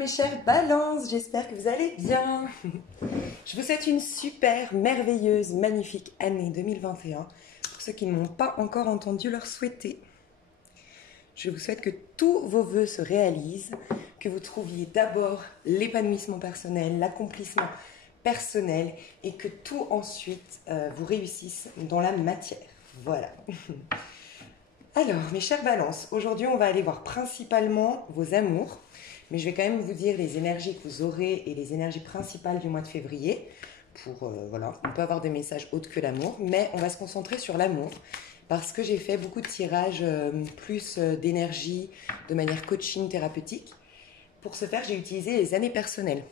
mes chers balances, j'espère que vous allez bien. Je vous souhaite une super, merveilleuse, magnifique année 2021. Pour ceux qui ne m'ont pas encore entendu leur souhaiter, je vous souhaite que tous vos vœux se réalisent, que vous trouviez d'abord l'épanouissement personnel, l'accomplissement personnel et que tout ensuite vous réussisse dans la matière. Voilà. Alors, mes chers balances, aujourd'hui on va aller voir principalement vos amours, mais je vais quand même vous dire les énergies que vous aurez et les énergies principales du mois de février. Voilà, on peut avoir des messages autres que l'amour, mais on va se concentrer sur l'amour parce que j'ai fait beaucoup de tirages plus d'énergie de manière coaching thérapeutique. Pour ce faire, j'ai utilisé les années personnelles.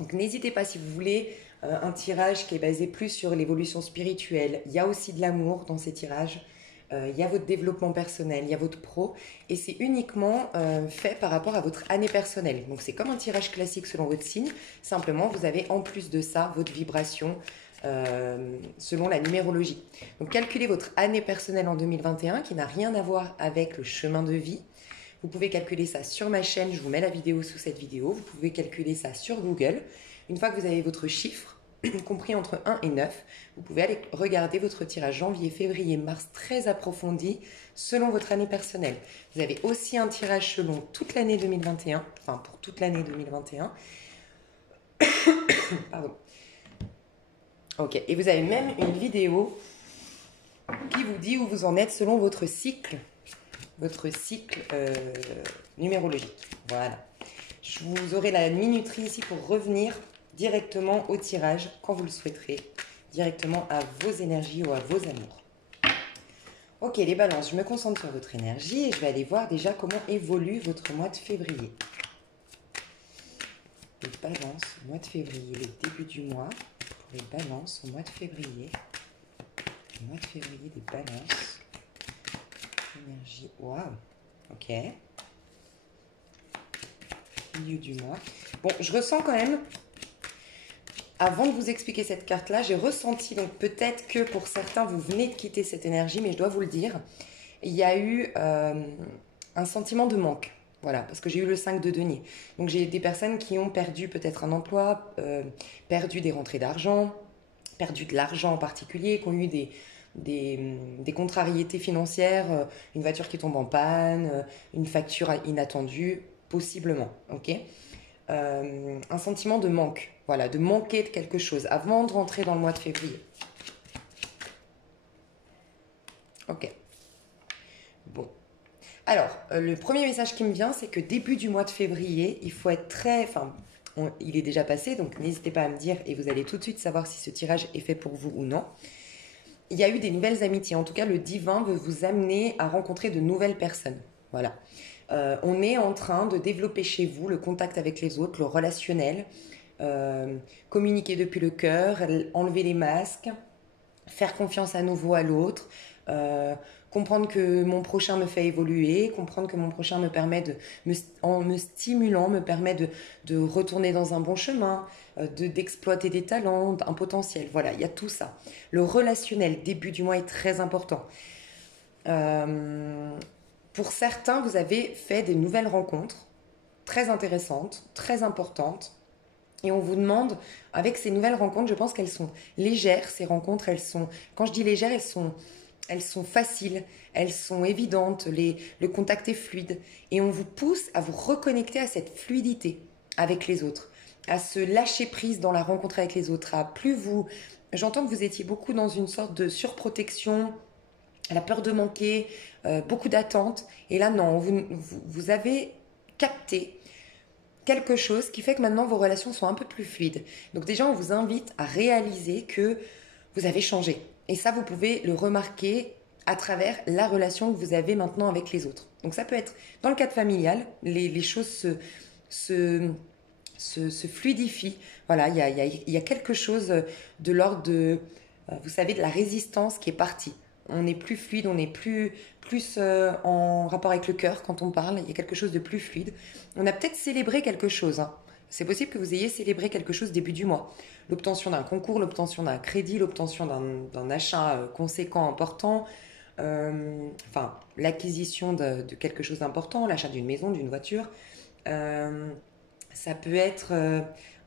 Donc n'hésitez pas si vous voulez un tirage qui est basé plus sur l'évolution spirituelle. Il y a aussi de l'amour dans ces tirages. Il y a votre développement personnel, il y a votre pro, et c'est uniquement fait par rapport à votre année personnelle. Donc c'est comme un tirage classique selon votre signe, simplement vous avez en plus de ça votre vibration selon la numérologie. Donc calculez votre année personnelle en 2021 qui n'a rien à voir avec le chemin de vie. Vous pouvez calculer ça sur ma chaîne, je vous mets la vidéo sous cette vidéo. Vous pouvez calculer ça sur Google. Une fois que vous avez votre chiffre, compris entre 1 et 9, vous pouvez aller regarder votre tirage janvier, février, mars très approfondi selon votre année personnelle. Vous avez aussi un tirage selon toute l'année 2021, enfin pour toute l'année 2021. Pardon. Ok, et vous avez même une vidéo qui vous dit où vous en êtes selon votre cycle numérologique. Voilà. Vous aurez la minuterie ici pour revenir directement au tirage, quand vous le souhaiterez, directement à vos énergies ou à vos amours. Ok, les balances, je me concentre sur votre énergie et je vais aller voir déjà comment évolue votre mois de février. Les balances, mois de février, le début du mois, pour les balances au mois de février. Le mois de février des balances. Énergie, waouh, ok. Milieu du mois. Bon, je ressens quand même... Avant de vous expliquer cette carte-là, j'ai ressenti, donc peut-être que pour certains, vous venez de quitter cette énergie, mais je dois vous le dire, il y a eu un sentiment de manque. Voilà, parce que j'ai eu le 5 de denier. Donc j'ai des personnes qui ont perdu peut-être un emploi, perdu des rentrées d'argent, perdu de l'argent en particulier, qui ont eu des contrariétés financières, une voiture qui tombe en panne, une facture inattendue, possiblement, ok ? Un sentiment de manque, voilà, de manquer de quelque chose avant de rentrer dans le mois de février. Ok. Bon. Alors, le premier message qui me vient, c'est que début du mois de février, il faut être très... Enfin, il est déjà passé, donc n'hésitez pas à me dire et vous allez tout de suite savoir si ce tirage est fait pour vous ou non. Il y a eu des nouvelles amitiés. En tout cas, le divin veut vous amener à rencontrer de nouvelles personnes. Voilà. On est en train de développer chez vous le contact avec les autres, le relationnel, communiquer depuis le cœur, enlever les masques, faire confiance à nouveau à l'autre, comprendre que mon prochain me fait évoluer, comprendre que mon prochain me permet en me stimulant, me permet de retourner dans un bon chemin, d'exploiter des talents, un potentiel. Voilà, il y a tout ça. Le relationnel, début du mois, est très important. Pour certains, vous avez fait des nouvelles rencontres très intéressantes, très importantes. Et on vous demande, avec ces nouvelles rencontres, je pense qu'elles sont légères, ces rencontres, quand je dis légères, elles sont faciles, elles sont évidentes, le contact est fluide. Et on vous pousse à vous reconnecter à cette fluidité avec les autres, à se lâcher prise dans la rencontre avec les autres, J'entends que vous étiez beaucoup dans une sorte de surprotection, la peur de manquer, beaucoup d'attentes. Et là, non, vous avez capté quelque chose qui fait que maintenant vos relations sont un peu plus fluides. Donc déjà, on vous invite à réaliser que vous avez changé. Et ça, vous pouvez le remarquer à travers la relation que vous avez maintenant avec les autres. Donc ça peut être dans le cadre familial, les choses se fluidifient. Voilà, il y a quelque chose de l'ordre de, vous savez, de la résistance qui est partie. On est plus fluide, on est plus en rapport avec le cœur quand on parle. Il y a quelque chose de plus fluide. On a peut-être célébré quelque chose. Hein. C'est possible que vous ayez célébré quelque chose début du mois. L'obtention d'un concours, l'obtention d'un crédit, l'obtention d'un achat conséquent, important. L'acquisition de quelque chose d'important, l'achat d'une maison, d'une voiture. Ça peut être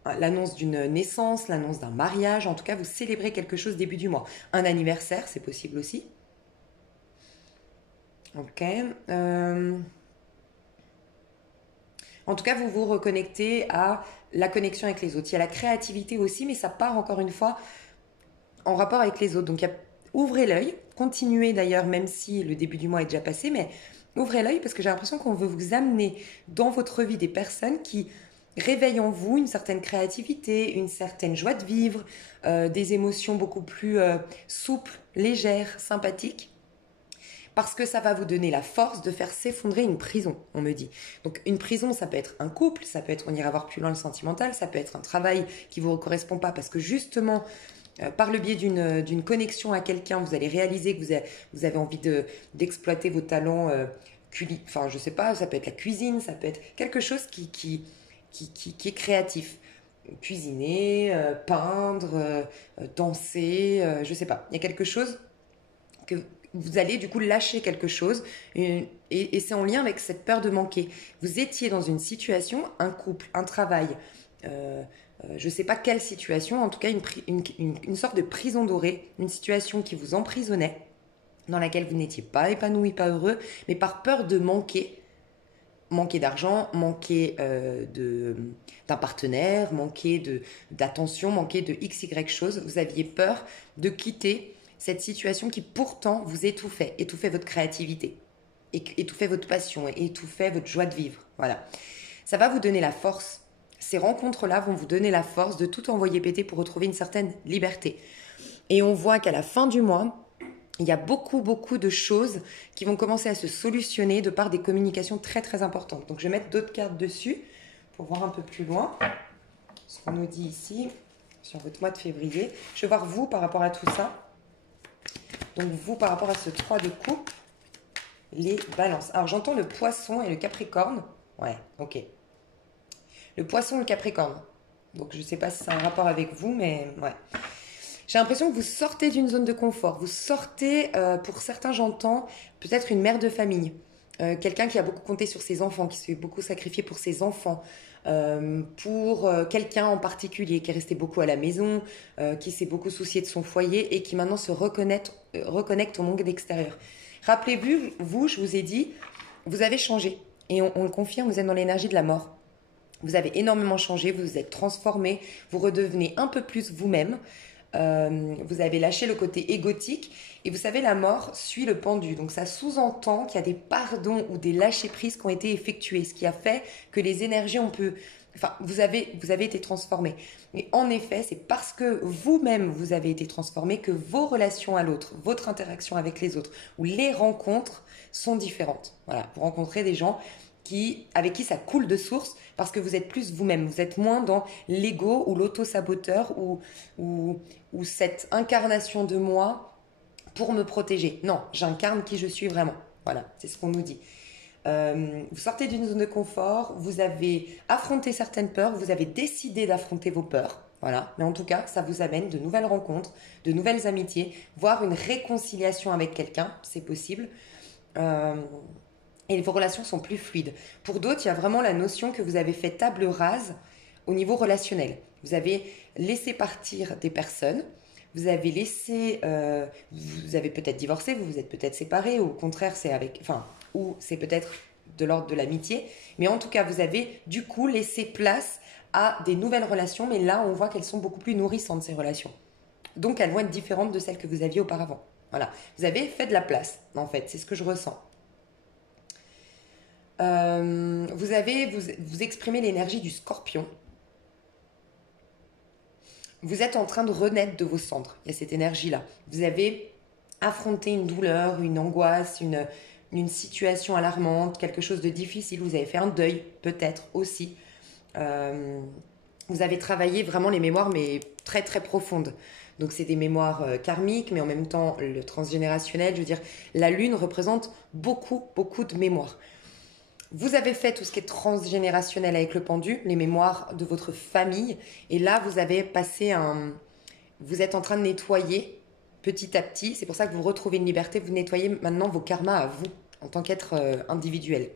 l'annonce d'une naissance, l'annonce d'un mariage. En tout cas, vous célébrez quelque chose début du mois. Un anniversaire, c'est possible aussi. Ok. En tout cas, vous vous reconnectez à la connexion avec les autres. Il y a la créativité aussi, mais ça part encore une fois en rapport avec les autres. Donc, ouvrez l'œil. Continuez d'ailleurs, même si le début du mois est déjà passé, mais ouvrez l'œil parce que j'ai l'impression qu'on veut vous amener dans votre vie des personnes qui réveillent en vous une certaine créativité, une certaine joie de vivre, des émotions beaucoup plus souples, légères, sympathiques. Parce que ça va vous donner la force de faire s'effondrer une prison, on me dit. Donc une prison, ça peut être un couple, ça peut être, on ira voir plus loin le sentimental, ça peut être un travail qui ne vous correspond pas parce que justement, par le biais d'une connexion à quelqu'un, vous allez réaliser que vous avez envie d'exploiter vos talents, enfin je sais pas, ça peut être la cuisine, ça peut être quelque chose qui est créatif. Cuisiner, peindre, danser, je sais pas. Il y a quelque chose que vous allez du coup lâcher quelque chose et c'est en lien avec cette peur de manquer. Vous étiez dans une situation, un couple, un travail, je ne sais pas quelle situation, en tout cas une sorte de prison dorée, une situation qui vous emprisonnait, dans laquelle vous n'étiez pas épanoui, pas heureux, mais par peur de manquer d'argent, manquer d'un partenaire, manquer d'attention, manquer de x, y chose. Vous aviez peur de quitter cette situation qui pourtant vous étouffait votre créativité, étouffait votre passion, étouffait votre joie de vivre. Voilà. Ça va vous donner la force. Ces rencontres-là vont vous donner la force de tout envoyer péter pour retrouver une certaine liberté. Et on voit qu'à la fin du mois, il y a beaucoup, beaucoup de choses qui vont commencer à se solutionner de par des communications très, très importantes. Donc, je vais mettre d'autres cartes dessus pour voir un peu plus loin ce qu'on nous dit ici sur votre mois de février. Je vais voir vous par rapport à tout ça. Donc, vous, par rapport à ce 3 de coupe, les balances. Alors, j'entends le poisson et le capricorne. Ouais, ok. Le poisson et le capricorne. Donc, je ne sais pas si c'est un rapport avec vous, mais ouais. J'ai l'impression que vous sortez d'une zone de confort. Vous sortez, pour certains, j'entends, peut-être une mère de famille. Quelqu'un qui a beaucoup compté sur ses enfants, qui s'est beaucoup sacrifié pour ses enfants. Pour quelqu'un en particulier qui est resté beaucoup à la maison, qui s'est beaucoup soucié de son foyer et qui maintenant se reconnecte au monde extérieur. Rappelez-vous, vous, je vous ai dit, vous avez changé. Et on le confirme, vous êtes dans l'énergie de la mort. Vous avez énormément changé, vous vous êtes transformé, vous redevenez un peu plus vous-même. Vous avez lâché le côté égotique et vous savez, la mort suit le pendu, donc ça sous-entend qu'il y a des pardons ou des lâchers-prises qui ont été effectués, ce qui a fait que les énergies vous avez été transformé. Et en effet, c'est parce que vous-même vous avez été transformé que vos relations à l'autre, votre interaction avec les autres ou les rencontres sont différentes. Voilà, vous rencontrez des gens avec qui ça coule de source parce que vous êtes plus vous-même. Vous êtes moins dans l'ego ou l'auto-saboteur ou cette incarnation de moi pour me protéger. Non, j'incarne qui je suis vraiment. Voilà, c'est ce qu'on nous dit. Vous sortez d'une zone de confort, vous avez affronté certaines peurs, vous avez décidé d'affronter vos peurs. Voilà, mais en tout cas, ça vous amène de nouvelles rencontres, de nouvelles amitiés, voire une réconciliation avec quelqu'un, c'est possible. Et vos relations sont plus fluides. Pour d'autres, il y a vraiment la notion que vous avez fait table rase au niveau relationnel. Vous avez laissé partir des personnes, vous avez peut-être divorcé, vous vous êtes peut-être séparés, ou au contraire, ou c'est peut-être de l'ordre de l'amitié. Mais en tout cas, vous avez du coup laissé place à des nouvelles relations, mais là, on voit qu'elles sont beaucoup plus nourrissantes, ces relations. Donc, elles vont être différentes de celles que vous aviez auparavant. Voilà. Vous avez fait de la place, en fait. C'est ce que je ressens. Vous exprimez l'énergie du scorpion. Vous êtes en train de renaître de vos cendres. Il y a cette énergie-là. Vous avez affronté une douleur, une angoisse, une situation alarmante, quelque chose de difficile. Vous avez fait un deuil, peut-être aussi. Vous avez travaillé vraiment les mémoires, mais très très profondes. Donc c'est des mémoires karmiques, mais en même temps le transgénérationnel. Je veux dire, la lune représente beaucoup, beaucoup de mémoires. Vous avez fait tout ce qui est transgénérationnel avec le pendu, les mémoires de votre famille. Et là, vous êtes en train de nettoyer petit à petit. C'est pour ça que vous retrouvez une liberté. Vous nettoyez maintenant vos karmas à vous, en tant qu'être individuel.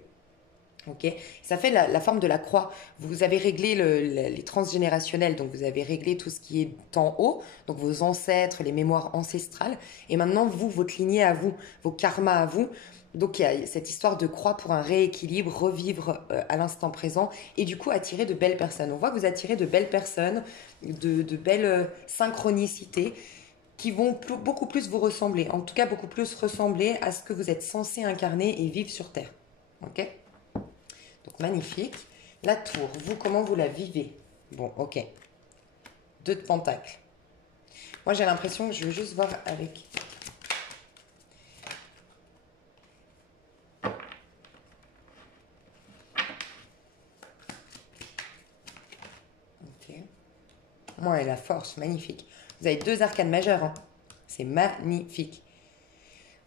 Ok, ça fait la forme de la croix. Vous avez réglé les transgénérationnels, donc vous avez réglé tout ce qui est en haut, donc vos ancêtres, les mémoires ancestrales. Et maintenant, vous, votre lignée à vous, vos karmas à vous. Donc il y a cette histoire de croix pour un rééquilibre, revivre à l'instant présent et du coup attirer de belles personnes. On voit que vous attirez de belles personnes, de belles synchronicités qui vont beaucoup plus vous ressembler. En tout cas, beaucoup plus ressembler à ce que vous êtes censé incarner et vivre sur Terre. Ok ? Donc magnifique. La tour, vous, comment vous la vivez? Bon, ok. 2 de pentacles. Moi, j'ai l'impression que je veux juste voir avec... Ok. Moi, et la force, magnifique. Vous avez 2 arcanes majeures. Hein. C'est magnifique.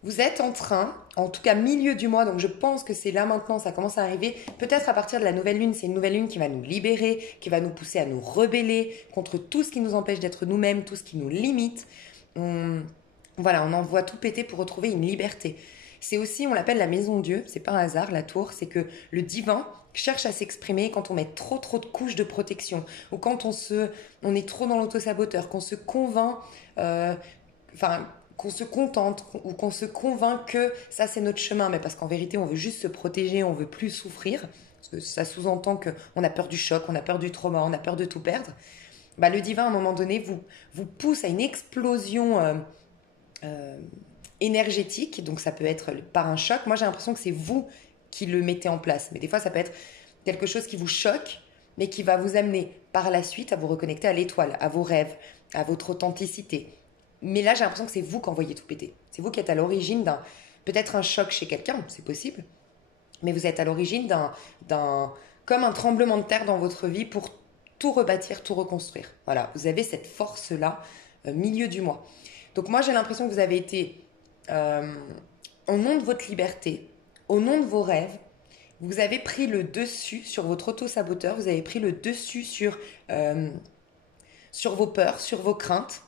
Vous êtes en train, en tout cas milieu du mois, donc je pense que c'est là maintenant, ça commence à arriver. Peut-être à partir de la nouvelle lune, c'est une nouvelle lune qui va nous libérer, qui va nous pousser à nous rebeller contre tout ce qui nous empêche d'être nous-mêmes, tout ce qui nous limite. Voilà, on envoie tout péter pour retrouver une liberté. C'est aussi, on l'appelle la maison de Dieu, c'est pas un hasard, la tour, c'est que le divin cherche à s'exprimer quand on met trop de couches de protection ou quand on est trop dans l'auto-saboteur, qu'on se convainc, qu'on se contente ou qu'on se convainc que ça c'est notre chemin, mais parce qu'en vérité on veut juste se protéger, on veut plus souffrir, parce que ça sous-entend qu'on a peur du choc, on a peur du trauma, on a peur de tout perdre. Bah, le divin à un moment donné vous pousse à une explosion énergétique, donc ça peut être par un choc. Moi j'ai l'impression que c'est vous qui le mettez en place, mais des fois ça peut être quelque chose qui vous choque, mais qui va vous amener par la suite à vous reconnecter à l'étoile, à vos rêves, à votre authenticité. Mais là, j'ai l'impression que c'est vous qui envoyez tout péter. C'est vous qui êtes à l'origine d'un... Peut-être un choc chez quelqu'un, c'est possible. Mais vous êtes à l'origine comme un tremblement de terre dans votre vie pour tout rebâtir, tout reconstruire. Voilà, vous avez cette force-là, milieu du mois. Donc moi, j'ai l'impression que vous avez été, au nom de votre liberté, au nom de vos rêves, vous avez pris le dessus sur votre auto-saboteur, vous avez pris le dessus sur vos peurs, sur vos craintes.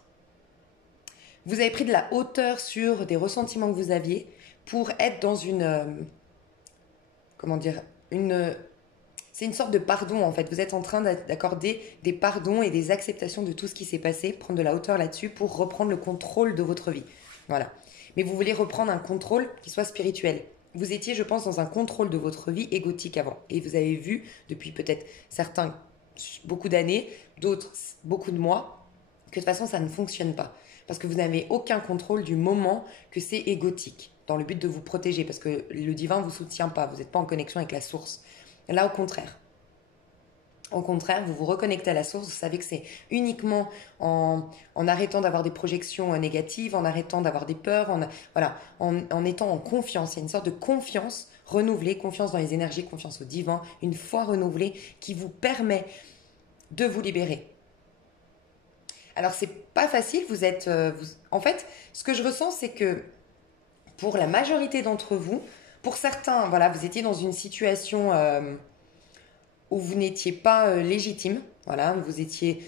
Vous avez pris de la hauteur sur des ressentiments que vous aviez pour être dans comment dire, c'est une sorte de pardon en fait. Vous êtes en train d'accorder des pardons et des acceptations de tout ce qui s'est passé, prendre de la hauteur là-dessus pour reprendre le contrôle de votre vie. Voilà. Mais vous voulez reprendre un contrôle qui soit spirituel. Vous étiez, je pense, dans un contrôle de votre vie égotique avant. Et vous avez vu, depuis peut-être certains, beaucoup d'années, d'autres, beaucoup de mois, que de toute façon, ça ne fonctionne pas. Parce que vous n'avez aucun contrôle du moment que c'est égotique, dans le but de vous protéger, parce que le divin ne vous soutient pas, vous n'êtes pas en connexion avec la source. Là, au contraire. Au contraire, vous vous reconnectez à la source, vous savez que c'est uniquement en arrêtant d'avoir des projections négatives, en arrêtant d'avoir des peurs, en étant en confiance. Il y a une sorte de confiance renouvelée, confiance dans les énergies, confiance au divin, une foi renouvelée qui vous permet de vous libérer. Alors, c'est pas facile, en fait, ce que je ressens, c'est que pour la majorité d'entre vous, pour certains, voilà, vous étiez dans une situation où vous n'étiez pas légitime. Voilà, vous étiez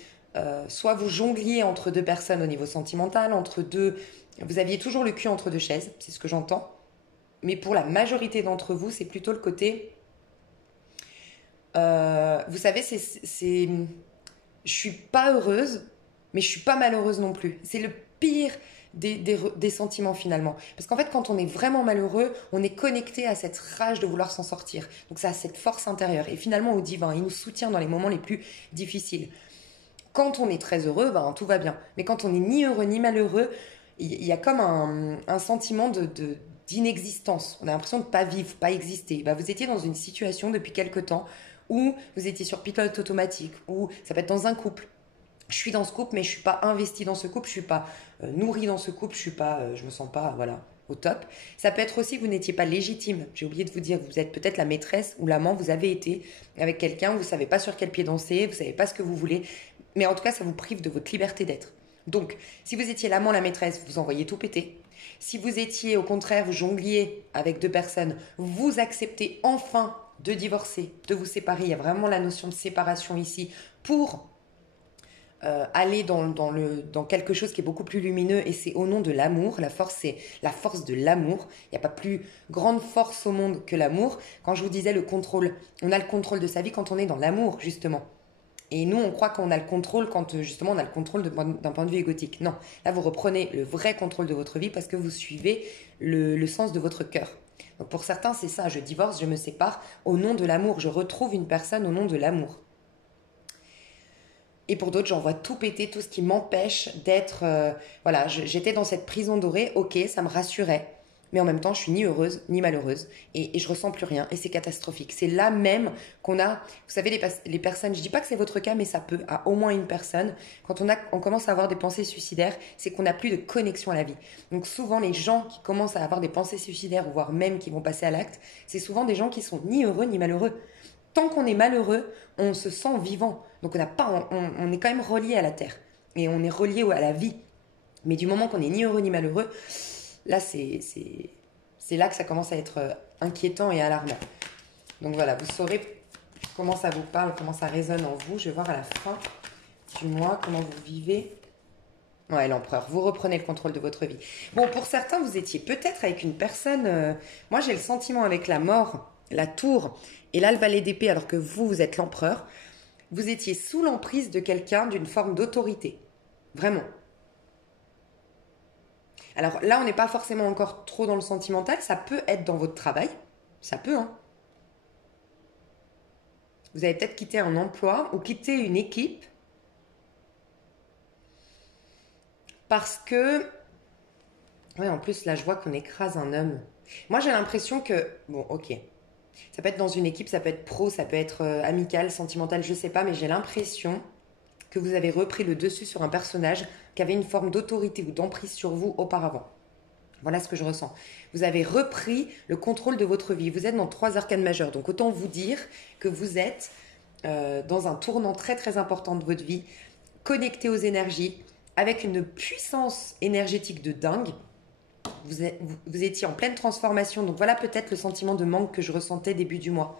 soit vous jongliez entre 2 personnes au niveau sentimental, vous aviez toujours le cul entre 2 chaises, c'est ce que j'entends. Mais pour la majorité d'entre vous, c'est plutôt le côté, vous savez, je suis pas heureuse, mais je suis pas malheureuse non plus. C'est le pire des sentiments finalement. Parce qu'en fait, quand on est vraiment malheureux, on est connecté à cette rage de vouloir s'en sortir. Donc ça a cette force intérieure. Et finalement, au divin, il nous soutient dans les moments les plus difficiles. Quand on est très heureux, ben, tout va bien. Mais quand on n'est ni heureux ni malheureux, il y a comme un sentiment d'inexistence. On a l'impression de ne pas vivre, pas exister. Ben, vous étiez dans une situation depuis quelque temps où vous étiez sur pilote automatique, ou ça peut être dans un couple. Je suis dans ce couple, mais je suis pas investie dans ce couple, je suis pas nourrie dans ce couple, je me sens pas, voilà, au top. Ça peut être aussi que vous n'étiez pas légitime. J'ai oublié de vous dire, vous êtes peut-être la maîtresse ou l'amant, vous avez été avec quelqu'un, vous savez pas sur quel pied danser, vous savez pas ce que vous voulez, mais en tout cas, ça vous prive de votre liberté d'être. Donc, si vous étiez l'amant, la maîtresse, vous envoyez tout péter. Si vous étiez, au contraire, vous jongliez avec 2 personnes, vous acceptez enfin de divorcer, de vous séparer. Il y a vraiment la notion de séparation ici pour aller dans quelque chose qui est beaucoup plus lumineux et c'est au nom de l'amour. La force, c'est la force de l'amour. Il n'y a pas plus grande force au monde que l'amour. Quand je vous disais le contrôle, on a le contrôle de sa vie quand on est dans l'amour, justement. Et nous, on croit qu'on a le contrôle quand, justement, on a le contrôle d'un point de vue égotique. Non, là, vous reprenez le vrai contrôle de votre vie parce que vous suivez le sens de votre cœur. Donc, pour certains, c'est ça. Je divorce, je me sépare au nom de l'amour. Je retrouve une personne au nom de l'amour. Et pour d'autres, j'envoie tout péter, tout ce qui m'empêche d'être... voilà, j'étais dans cette prison dorée, ok, ça me rassurait. Mais en même temps, je suis ni heureuse, ni malheureuse. Et je ressens plus rien. Et c'est catastrophique. C'est là même qu'on a... Vous savez, les personnes... Je dis pas que c'est votre cas, mais ça peut, à au moins une personne. Quand on commence à avoir des pensées suicidaires, c'est qu'on n'a plus de connexion à la vie. Donc souvent, les gens qui commencent à avoir des pensées suicidaires, voire même qui vont passer à l'acte, c'est souvent des gens qui sont ni heureux, ni malheureux. Tant qu'on est malheureux, on se sent vivant. Donc on est quand même relié à la terre. Et on est relié à la vie. Mais du moment qu'on n'est ni heureux, ni malheureux... Là, c'est là que ça commence à être inquiétant et alarmant. Donc voilà, vous saurez comment ça vous parle, comment ça résonne en vous. Je vais voir à la fin du mois comment vous vivez. Ouais, l'empereur, vous reprenez le contrôle de votre vie. Bon, pour certains, vous étiez peut-être avec une personne... moi, j'ai le sentiment avec la mort, la tour et là, le valet d'épée, alors que vous êtes l'empereur. Vous étiez sous l'emprise de quelqu'un d'une forme d'autorité. Vraiment. Alors là, on n'est pas forcément encore trop dans le sentimental. Ça peut être dans votre travail. Ça peut, hein. Vous avez peut-être quitté un emploi ou quitté une équipe parce que... Ouais, en plus, là, je vois qu'on écrase un homme. Moi, j'ai l'impression que... Bon, ok. Ça peut être dans une équipe, ça peut être pro, ça peut être amical, sentimental, je sais pas, mais j'ai l'impression que vous avez repris le dessus sur un personnage qui avait une forme d'autorité ou d'emprise sur vous auparavant. Voilà ce que je ressens. Vous avez repris le contrôle de votre vie. Vous êtes dans 3 arcanes majeures. Donc autant vous dire que vous êtes dans un tournant très très important de votre vie, connecté aux énergies, avec une puissance énergétique de dingue. Vous étiez en pleine transformation. Donc voilà peut-être le sentiment de manque que je ressentais début du mois.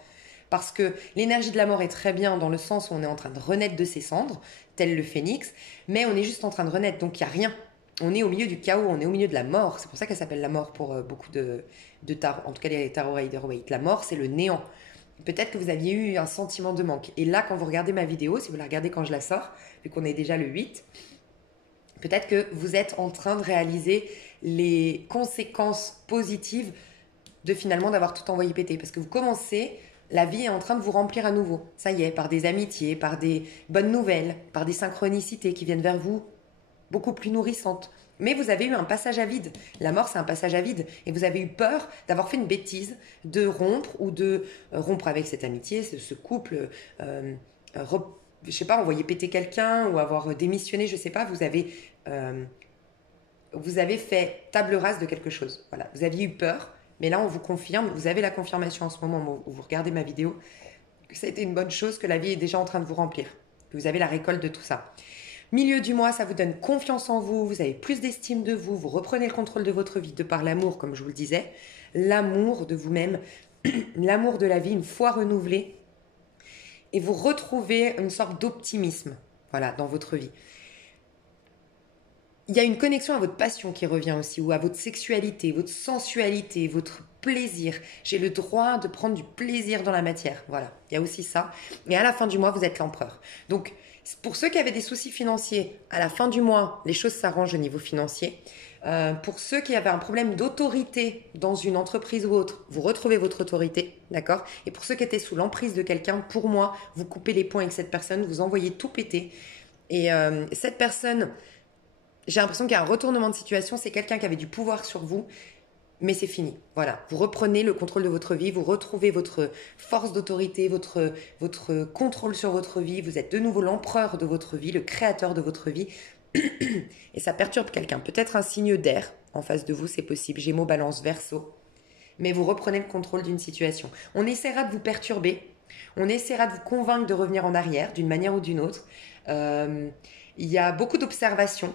Parce que l'énergie de la mort est très bien dans le sens où on est en train de renaître de ses cendres, tel le phénix, mais on est juste en train de renaître, donc il n'y a rien. On est au milieu du chaos, on est au milieu de la mort. C'est pour ça qu'elle s'appelle la mort pour beaucoup de tarot. En tout cas, les tarot Rider-Waite. La mort, c'est le néant. Peut-être que vous aviez eu un sentiment de manque. Et là, quand vous regardez ma vidéo, si vous la regardez quand je la sors, vu qu'on est déjà le 8, peut-être que vous êtes en train de réaliser les conséquences positives de finalement d'avoir tout envoyé péter. Parce que vous commencez... La vie est en train de vous remplir à nouveau. Ça y est, par des amitiés, par des bonnes nouvelles, par des synchronicités qui viennent vers vous beaucoup plus nourrissantes. Mais vous avez eu un passage à vide. La mort, c'est un passage à vide. Et vous avez eu peur d'avoir fait une bêtise, de rompre ou de rompre avec cette amitié, ce couple, je sais pas, envoyer péter quelqu'un ou avoir démissionné, je sais pas. Vous avez fait table rase de quelque chose. Voilà, vous aviez eu peur. Mais là, on vous confirme, vous avez la confirmation en ce moment où vous regardez ma vidéo, que ça a été une bonne chose, que la vie est déjà en train de vous remplir, que vous avez la récolte de tout ça. Milieu du mois, ça vous donne confiance en vous, vous avez plus d'estime de vous, vous reprenez le contrôle de votre vie de par l'amour, comme je vous le disais, l'amour de vous-même, l'amour de la vie, une fois renouvelé, et vous retrouvez une sorte d'optimisme, voilà, dans votre vie. Il y a une connexion à votre passion qui revient aussi, ou à votre sexualité, votre sensualité, votre plaisir. J'ai le droit de prendre du plaisir dans la matière. Voilà, il y a aussi ça. Et à la fin du mois, vous êtes l'empereur. Donc, pour ceux qui avaient des soucis financiers, à la fin du mois, les choses s'arrangent au niveau financier. Pour ceux qui avaient un problème d'autorité dans une entreprise ou autre, vous retrouvez votre autorité, d'accord? Et pour ceux qui étaient sous l'emprise de quelqu'un, pour moi, vous coupez les ponts avec cette personne, vous envoyez tout péter. Et cette personne... J'ai l'impression qu'il y a un retournement de situation, c'est quelqu'un qui avait du pouvoir sur vous, mais c'est fini. Voilà, vous reprenez le contrôle de votre vie, vous retrouvez votre force d'autorité, votre contrôle sur votre vie, vous êtes de nouveau l'empereur de votre vie, le créateur de votre vie, et ça perturbe quelqu'un. Peut-être un signe d'air en face de vous, c'est possible, Gémeaux, Balance, Verseau, mais vous reprenez le contrôle d'une situation. On essaiera de vous perturber, on essaiera de vous convaincre de revenir en arrière, d'une manière ou d'une autre. Il y a beaucoup d'observations.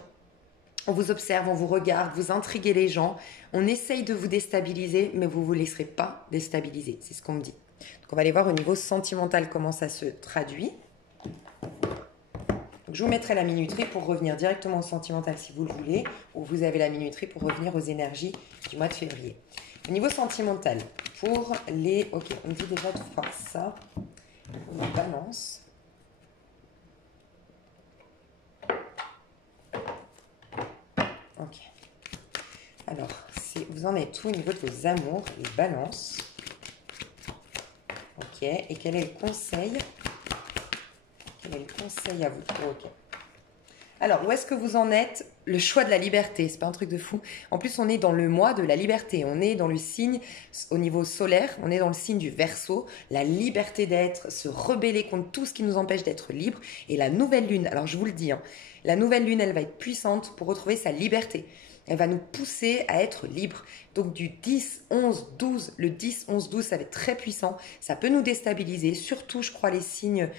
On vous observe, on vous regarde, vous intriguez les gens. On essaye de vous déstabiliser, mais vous ne vous laisserez pas déstabiliser. C'est ce qu'on me dit. Donc, on va aller voir au niveau sentimental comment ça se traduit. Donc, je vous mettrai la minuterie pour revenir directement au sentimental si vous le voulez, ou vous avez la minuterie pour revenir aux énergies du mois de février. Au niveau sentimental, pour les... Ok, on me dit déjà de faire ça. On balance. Ok. Alors, vous en êtes où au niveau de vos amours, les balances? Ok. Et quel est le conseil? Quel est le conseil à vous? Ok. Alors, où est-ce que vous en êtes? Le choix de la liberté, c'est pas un truc de fou. En plus, on est dans le mois de la liberté. On est dans le signe, au niveau solaire, on est dans le signe du Verseau. La liberté d'être, se rebeller contre tout ce qui nous empêche d'être libre. Et la nouvelle lune, alors je vous le dis, hein, la nouvelle lune, elle va être puissante pour retrouver sa liberté. Elle va nous pousser à être libre. Donc du 10, 11, 12, le 10, 11, 12, ça va être très puissant. Ça peut nous déstabiliser, surtout, je crois, les signes...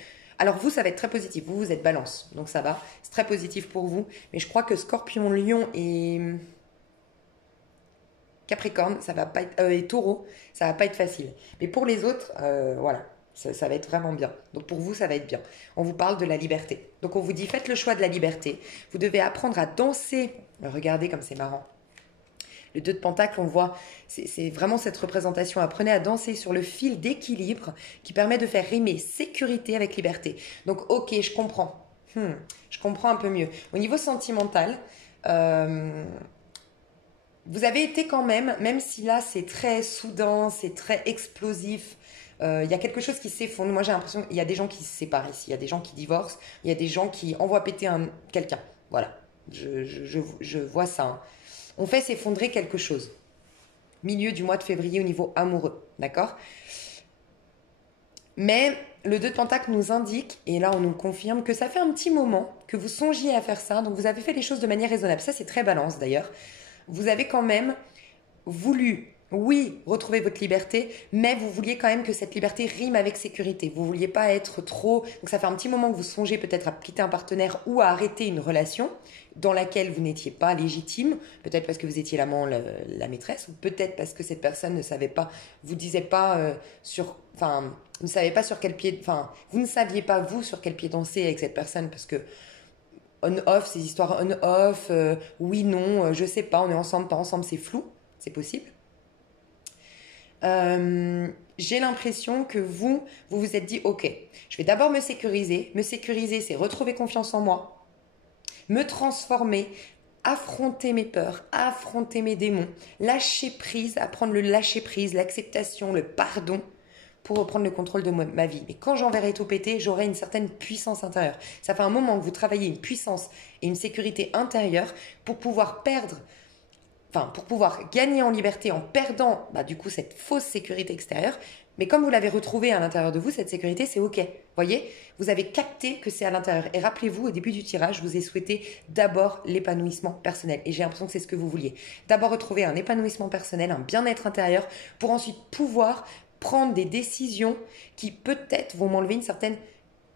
Alors vous, ça va être très positif. Vous, vous êtes balance, donc ça va. C'est très positif pour vous. Mais je crois que Scorpion, Lion et Capricorne, ça va pas être, et Taureau, ça va pas être facile. Mais pour les autres, voilà, ça va être vraiment bien. Donc pour vous, ça va être bien. On vous parle de la liberté. Donc on vous dit, faites le choix de la liberté. Vous devez apprendre à danser. Regardez comme c'est marrant. Le 2 de Pentacle, on voit, c'est vraiment cette représentation. Apprenez à danser sur le fil d'équilibre qui permet de faire rimer sécurité avec liberté. Donc, ok, je comprends. Je comprends un peu mieux. Au niveau sentimental, vous avez été quand même si là c'est très soudain, c'est très explosif, il y a quelque chose qui s'effondre. Moi j'ai l'impression qu'il y a des gens qui se séparent ici, il y a des gens qui divorcent, il y a des gens qui envoient péter quelqu'un. Voilà, je vois ça. Hein. On fait s'effondrer quelque chose. Milieu du mois de février au niveau amoureux, d'accord? Mais le 2 de Pentacle nous indique, et là on nous confirme, que ça fait un petit moment que vous songiez à faire ça, donc vous avez fait les choses de manière raisonnable. Ça c'est très balance d'ailleurs. Vous avez quand même voulu, oui, retrouver votre liberté, mais vous vouliez quand même que cette liberté rime avec sécurité. Vous vouliez pas être trop... Donc ça fait un petit moment que vous songez peut-être à quitter un partenaire ou à arrêter une relation dans laquelle vous n'étiez pas légitime, peut-être parce que vous étiez l'amant, la maîtresse, ou peut-être parce que cette personne ne savait pas, vous disait pas enfin, ne savait pas sur quel pied, enfin, vous ne saviez pas vous sur quel pied danser avec cette personne parce que on-off, ces histoires on-off, oui, non, je sais pas, on est ensemble, pas ensemble, c'est flou, c'est possible. J'ai l'impression que vous vous êtes dit, ok, je vais d'abord me sécuriser. Me sécuriser, c'est retrouver confiance en moi, me transformer, affronter mes peurs, affronter mes démons, lâcher prise, apprendre le lâcher prise, l'acceptation, le pardon, pour reprendre le contrôle de ma vie. Mais quand j'enverrai tout péter, j'aurai une certaine puissance intérieure. Ça fait un moment que vous travaillez une puissance et une sécurité intérieure pour pouvoir pour pouvoir gagner en liberté en perdant du coup cette fausse sécurité extérieure. Mais comme vous l'avez retrouvée à l'intérieur de vous, cette sécurité, c'est ok. Voyez, vous avez capté que c'est à l'intérieur. Et rappelez-vous, au début du tirage, je vous ai souhaité d'abord l'épanouissement personnel. Et j'ai l'impression que c'est ce que vous vouliez. D'abord retrouver un épanouissement personnel, un bien-être intérieur, pour ensuite pouvoir prendre des décisions qui peut-être vont m'enlever une certaine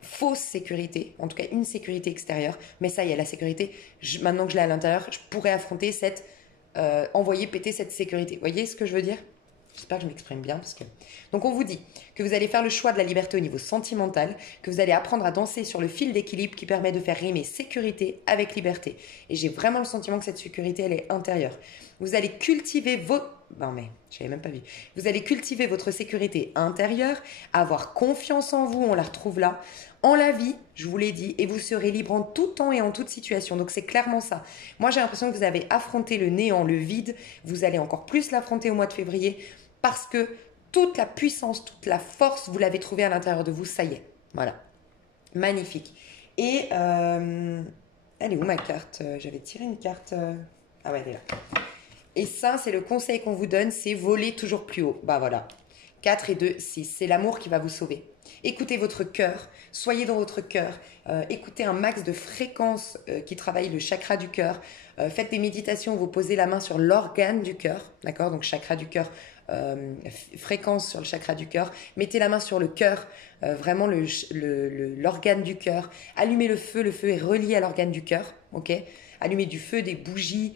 fausse sécurité, en tout cas une sécurité extérieure. Mais ça y est, la sécurité, maintenant que je l'ai à l'intérieur, je pourrais affronter envoyer péter cette sécurité. Vous voyez ce que je veux dire? J'espère que je m'exprime bien parce que... Donc on vous dit que vous allez faire le choix de la liberté au niveau sentimental, que vous allez apprendre à danser sur le fil d'équilibre qui permet de faire rimer sécurité avec liberté. Et j'ai vraiment le sentiment que cette sécurité, elle est intérieure. Vous allez cultiver Non mais, je n'avais même pas vu. Vous allez cultiver votre sécurité intérieure, avoir confiance en vous, on la retrouve là, en la vie, je vous l'ai dit, et vous serez libre en tout temps et en toute situation. Donc c'est clairement ça. Moi j'ai l'impression que vous avez affronté le néant, le vide, vous allez encore plus l'affronter au mois de février, parce que toute la puissance, toute la force, vous l'avez trouvée à l'intérieur de vous, ça y est. Voilà. Magnifique. Et, elle est où ma carte? J'avais tiré une carte... Ah ouais, elle est là. Et ça, c'est le conseil qu'on vous donne, c'est voler toujours plus haut. Bah voilà. 4 et 2, 6. C'est l'amour qui va vous sauver. Écoutez votre cœur, soyez dans votre cœur, écoutez un max de fréquences qui travaillent le chakra du cœur, faites des méditations où vous posez la main sur l'organe du cœur, d'accord? Donc chakra du cœur, fréquence sur le chakra du cœur, mettez la main sur le cœur, vraiment l'organe du cœur, allumez le feu est relié à l'organe du cœur, ok? Allumez du feu, des bougies,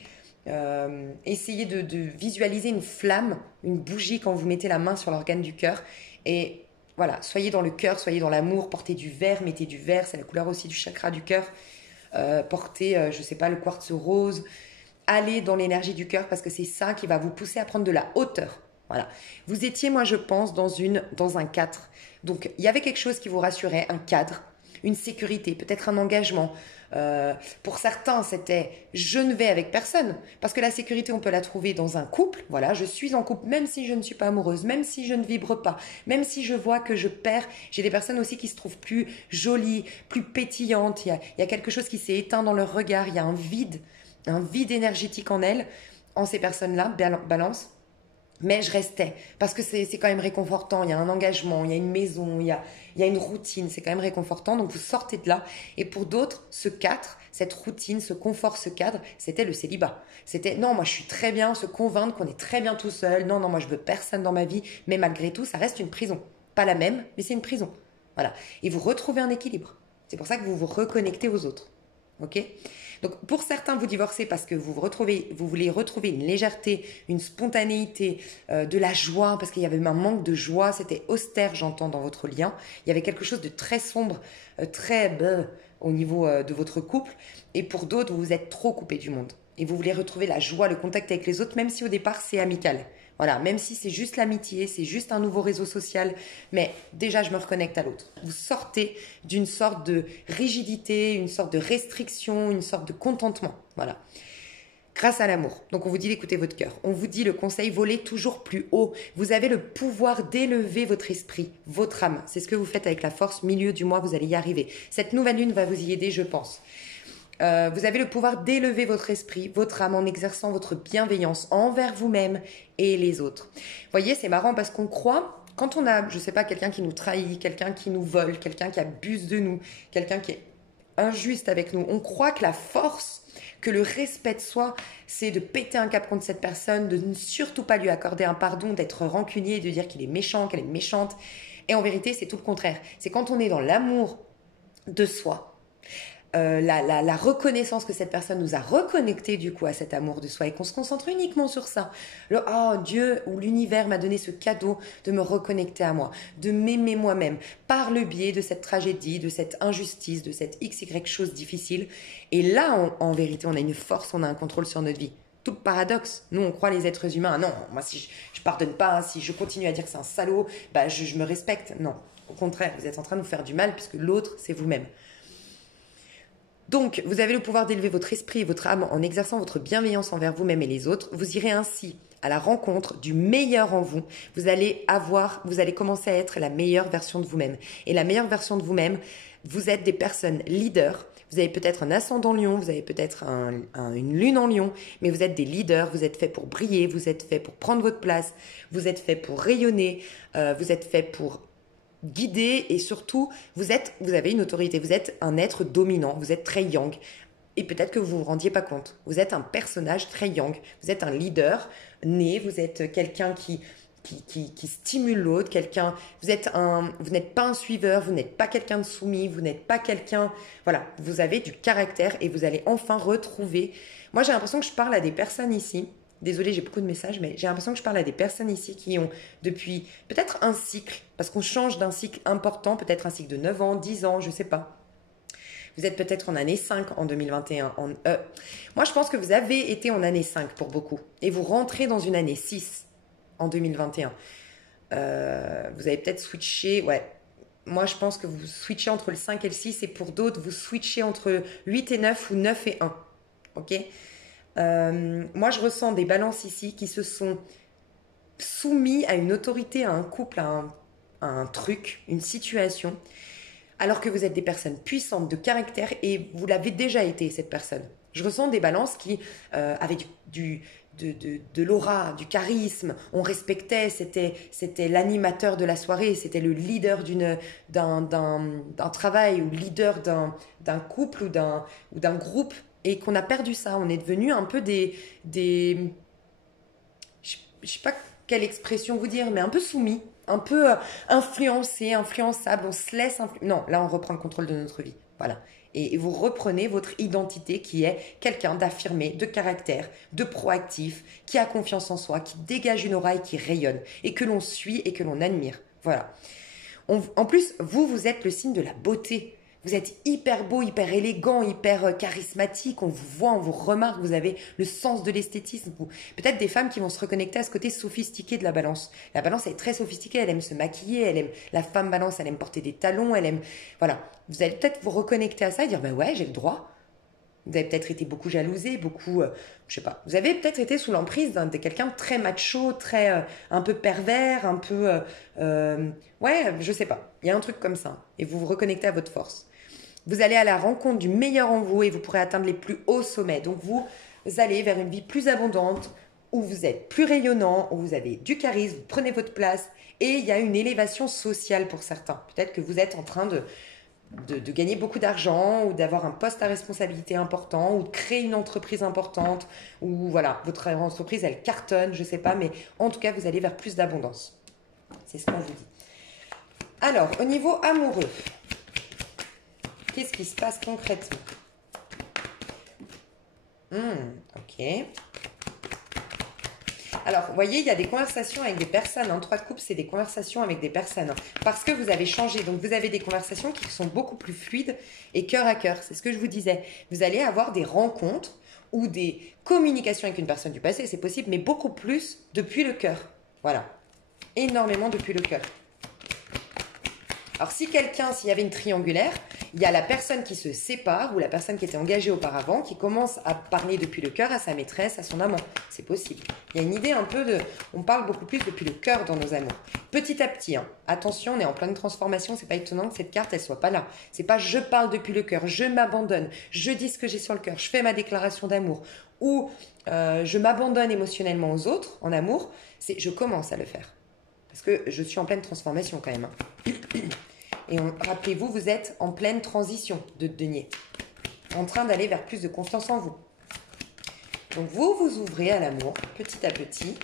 essayez de visualiser une flamme, une bougie quand vous mettez la main sur l'organe du cœur et voilà, soyez dans le cœur, soyez dans l'amour, portez du vert, mettez du vert, c'est la couleur aussi du chakra du cœur. Portez, je sais pas, le quartz rose. Allez dans l'énergie du cœur parce que c'est ça qui va vous pousser à prendre de la hauteur. Voilà. Vous étiez, moi, je pense, dans un cadre. Donc, il y avait quelque chose qui vous rassurait, un cadre, une sécurité, peut-être un engagement. Pour certains, c'était je ne vais avec personne. Parce que la sécurité, on peut la trouver dans un couple. Voilà, je suis en couple, même si je ne suis pas amoureuse, même si je ne vibre pas, même si je vois que je perds. J'ai des personnes aussi qui se trouvent plus jolies, plus pétillantes. Il y a quelque chose qui s'est éteint dans leur regard. Il y a un vide énergétique en elles, en ces personnes-là, balance. Mais je restais, parce que c'est quand même réconfortant, il y a un engagement, il y a une maison, il y a une routine, c'est quand même réconfortant, donc vous sortez de là. Et pour d'autres, ce cadre, cette routine, ce confort, ce cadre, c'était le célibat. C'était, non, moi je suis très bien, se convaincre qu'on est très bien tout seul, non, moi je veux personne dans ma vie, mais malgré tout, ça reste une prison. Pas la même, mais c'est une prison. Voilà. Et vous retrouvez un équilibre. C'est pour ça que vous vous reconnectez aux autres. Ok ? Donc pour certains, vous divorcez parce que vous voulez retrouver une légèreté, une spontanéité, de la joie, parce qu'il y avait un manque de joie, c'était austère, j'entends, dans votre lien. Il y avait quelque chose de très sombre, au niveau de votre couple. Et pour d'autres, vous vous êtes trop coupé du monde. Et vous voulez retrouver la joie, le contact avec les autres, même si au départ c'est amical. Voilà, même si c'est juste l'amitié, c'est juste un nouveau réseau social, mais déjà je me reconnecte à l'autre. Vous sortez d'une sorte de rigidité, une sorte de restriction, une sorte de contentement. Voilà. Grâce à l'amour. Donc on vous dit d'écouter votre cœur. On vous dit le conseil, volez toujours plus haut. Vous avez le pouvoir d'élever votre esprit, votre âme. C'est ce que vous faites avec la force. Milieu du mois, vous allez y arriver. Cette nouvelle lune va vous y aider, je pense. Vous avez le pouvoir d'élever votre esprit, votre âme en exerçant votre bienveillance envers vous-même et les autres. Vous voyez, c'est marrant parce qu'on croit, quand on a, je sais pas, quelqu'un qui nous trahit, quelqu'un qui nous vole, quelqu'un qui abuse de nous, quelqu'un qui est injuste avec nous, on croit que la force, que le respect de soi, c'est de péter un cap contre cette personne, de ne surtout pas lui accorder un pardon, d'être rancunier, de dire qu'il est méchant, qu'elle est méchante. Et en vérité, c'est tout le contraire. C'est quand on est dans l'amour de soi, la reconnaissance que cette personne nous a reconnecté du coup à cet amour de soi et qu'on se concentre uniquement sur ça. Dieu ou l'univers m'a donné ce cadeau de me reconnecter à moi, de m'aimer moi-même par le biais de cette tragédie, de cette injustice, de cette XY chose difficile. Et là, en vérité, on a une force, on a un contrôle sur notre vie. Tout le paradoxe. Nous, on croit les êtres humains. Non, moi, si je pardonne pas, si je continue à dire que c'est un salaud, je me respecte. Non, au contraire, vous êtes en train de nous faire du mal puisque l'autre, c'est vous-même. Donc, vous avez le pouvoir d'élever votre esprit et votre âme en exerçant votre bienveillance envers vous-même et les autres. Vous irez ainsi à la rencontre du meilleur en vous. Vous allez commencer à être la meilleure version de vous-même. Et la meilleure version de vous-même, vous êtes des personnes leaders. Vous avez peut-être un ascendant lion, vous avez peut-être une lune en lion, mais vous êtes des leaders, vous êtes fait pour briller, vous êtes fait pour prendre votre place, vous êtes fait pour rayonner, vous êtes fait pour guider et surtout, vous avez une autorité, vous êtes un être dominant, vous êtes très yang. Et peut-être que vous vous rendiez pas compte. Vous êtes un personnage très yang, vous êtes un leader né, vous êtes quelqu'un qui stimule l'autre, vous n'êtes pas un suiveur, vous n'êtes pas quelqu'un de soumis, vous n'êtes pas quelqu'un, voilà, vous avez du caractère et vous allez enfin retrouver. Moi, j'ai l'impression que je parle à des personnes ici. Désolée, j'ai beaucoup de messages, mais j'ai l'impression que je parle à des personnes ici qui ont depuis peut-être un cycle, parce qu'on change d'un cycle important, peut-être un cycle de 9 ans, 10 ans, je ne sais pas. Vous êtes peut-être en année 5 en 2021. Moi, je pense que vous avez été en année 5 pour beaucoup. Et vous rentrez dans une année 6 en 2021. Vous avez peut-être switché, ouais. Moi, je pense que vous switchez entre le 5 et le 6, et pour d'autres, vous switchez entre 8 et 9 ou 9 et 1. Ok ? Moi, je ressens des balances ici qui se sont soumis à une autorité, à un couple, à un truc, une situation, alors que vous êtes des personnes puissantes de caractère et vous l'avez déjà été, cette personne. Je ressens des balances qui avaient de l'aura, du charisme, on respectait, c'était l'animateur de la soirée, c'était le leader d'un travail ou leader d'un couple ou d'un groupe. Et qu'on a perdu ça, on est devenu un peu je sais pas quelle expression vous dire, mais un peu soumis, un peu influencé, influençable, on se laisse non, là on reprend le contrôle de notre vie, voilà. Et vous reprenez votre identité qui est quelqu'un d'affirmé, de caractère, de proactif, qui a confiance en soi, qui dégage une aura et qui rayonne, et que l'on suit et que l'on admire, voilà. En plus, vous êtes le signe de la beauté. Vous êtes hyper beau, hyper élégant, hyper charismatique. On vous voit, on vous remarque. Vous avez le sens de l'esthétisme. Peut-être des femmes qui vont se reconnecter à ce côté sophistiqué de la balance. La balance est très sophistiquée. Elle aime se maquiller. Elle aime la femme balance. Elle aime porter des talons. Elle aime, voilà. Vous allez peut-être vous reconnecter à ça et dire, ben ouais, j'ai le droit. Vous avez peut-être été beaucoup jalousé, beaucoup, je sais pas. Vous avez peut-être été sous l'emprise de quelqu'un de très macho, très un peu pervers, un peu, ouais, je sais pas. Il y a un truc comme ça. Et vous vous reconnectez à votre force. Vous allez à la rencontre du meilleur en vous et vous pourrez atteindre les plus hauts sommets. Donc vous allez vers une vie plus abondante, où vous êtes plus rayonnant, où vous avez du charisme, vous prenez votre place et il y a une élévation sociale pour certains. Peut-être que vous êtes en train de gagner beaucoup d'argent ou d'avoir un poste à responsabilité important ou de créer une entreprise importante ou voilà, votre entreprise elle cartonne, je sais pas, mais en tout cas vous allez vers plus d'abondance. C'est ce qu'on vous dit. Alors, au niveau amoureux, qu'est-ce qui se passe concrètement? Ok. Alors, vous voyez, il y a des conversations avec des personnes. Hein. 3 de coupe, c'est des conversations avec des personnes. Hein. Parce que vous avez changé. Donc, vous avez des conversations qui sont beaucoup plus fluides et cœur à cœur. C'est ce que je vous disais. Vous allez avoir des rencontres ou des communications avec une personne du passé, c'est possible, mais beaucoup plus depuis le cœur. Voilà. Énormément depuis le cœur. Alors, s'il y avait une triangulaire, il y a la personne qui se sépare ou la personne qui était engagée auparavant qui commence à parler depuis le cœur à sa maîtresse, à son amant. C'est possible. Il y a une idée un peu de... On parle beaucoup plus depuis le cœur dans nos amours. Petit à petit, hein, attention, on est en pleine transformation, c'est pas étonnant que cette carte, elle soit pas là. C'est pas je parle depuis le cœur, je m'abandonne, je dis ce que j'ai sur le cœur, je fais ma déclaration d'amour ou je m'abandonne émotionnellement aux autres en amour. C'est je commence à le faire. Parce que je suis en pleine transformation quand même. Hein. Et rappelez-vous, vous êtes en pleine transition de denier, en train d'aller vers plus de confiance en vous. Donc vous vous ouvrez à l'amour, petit à petit,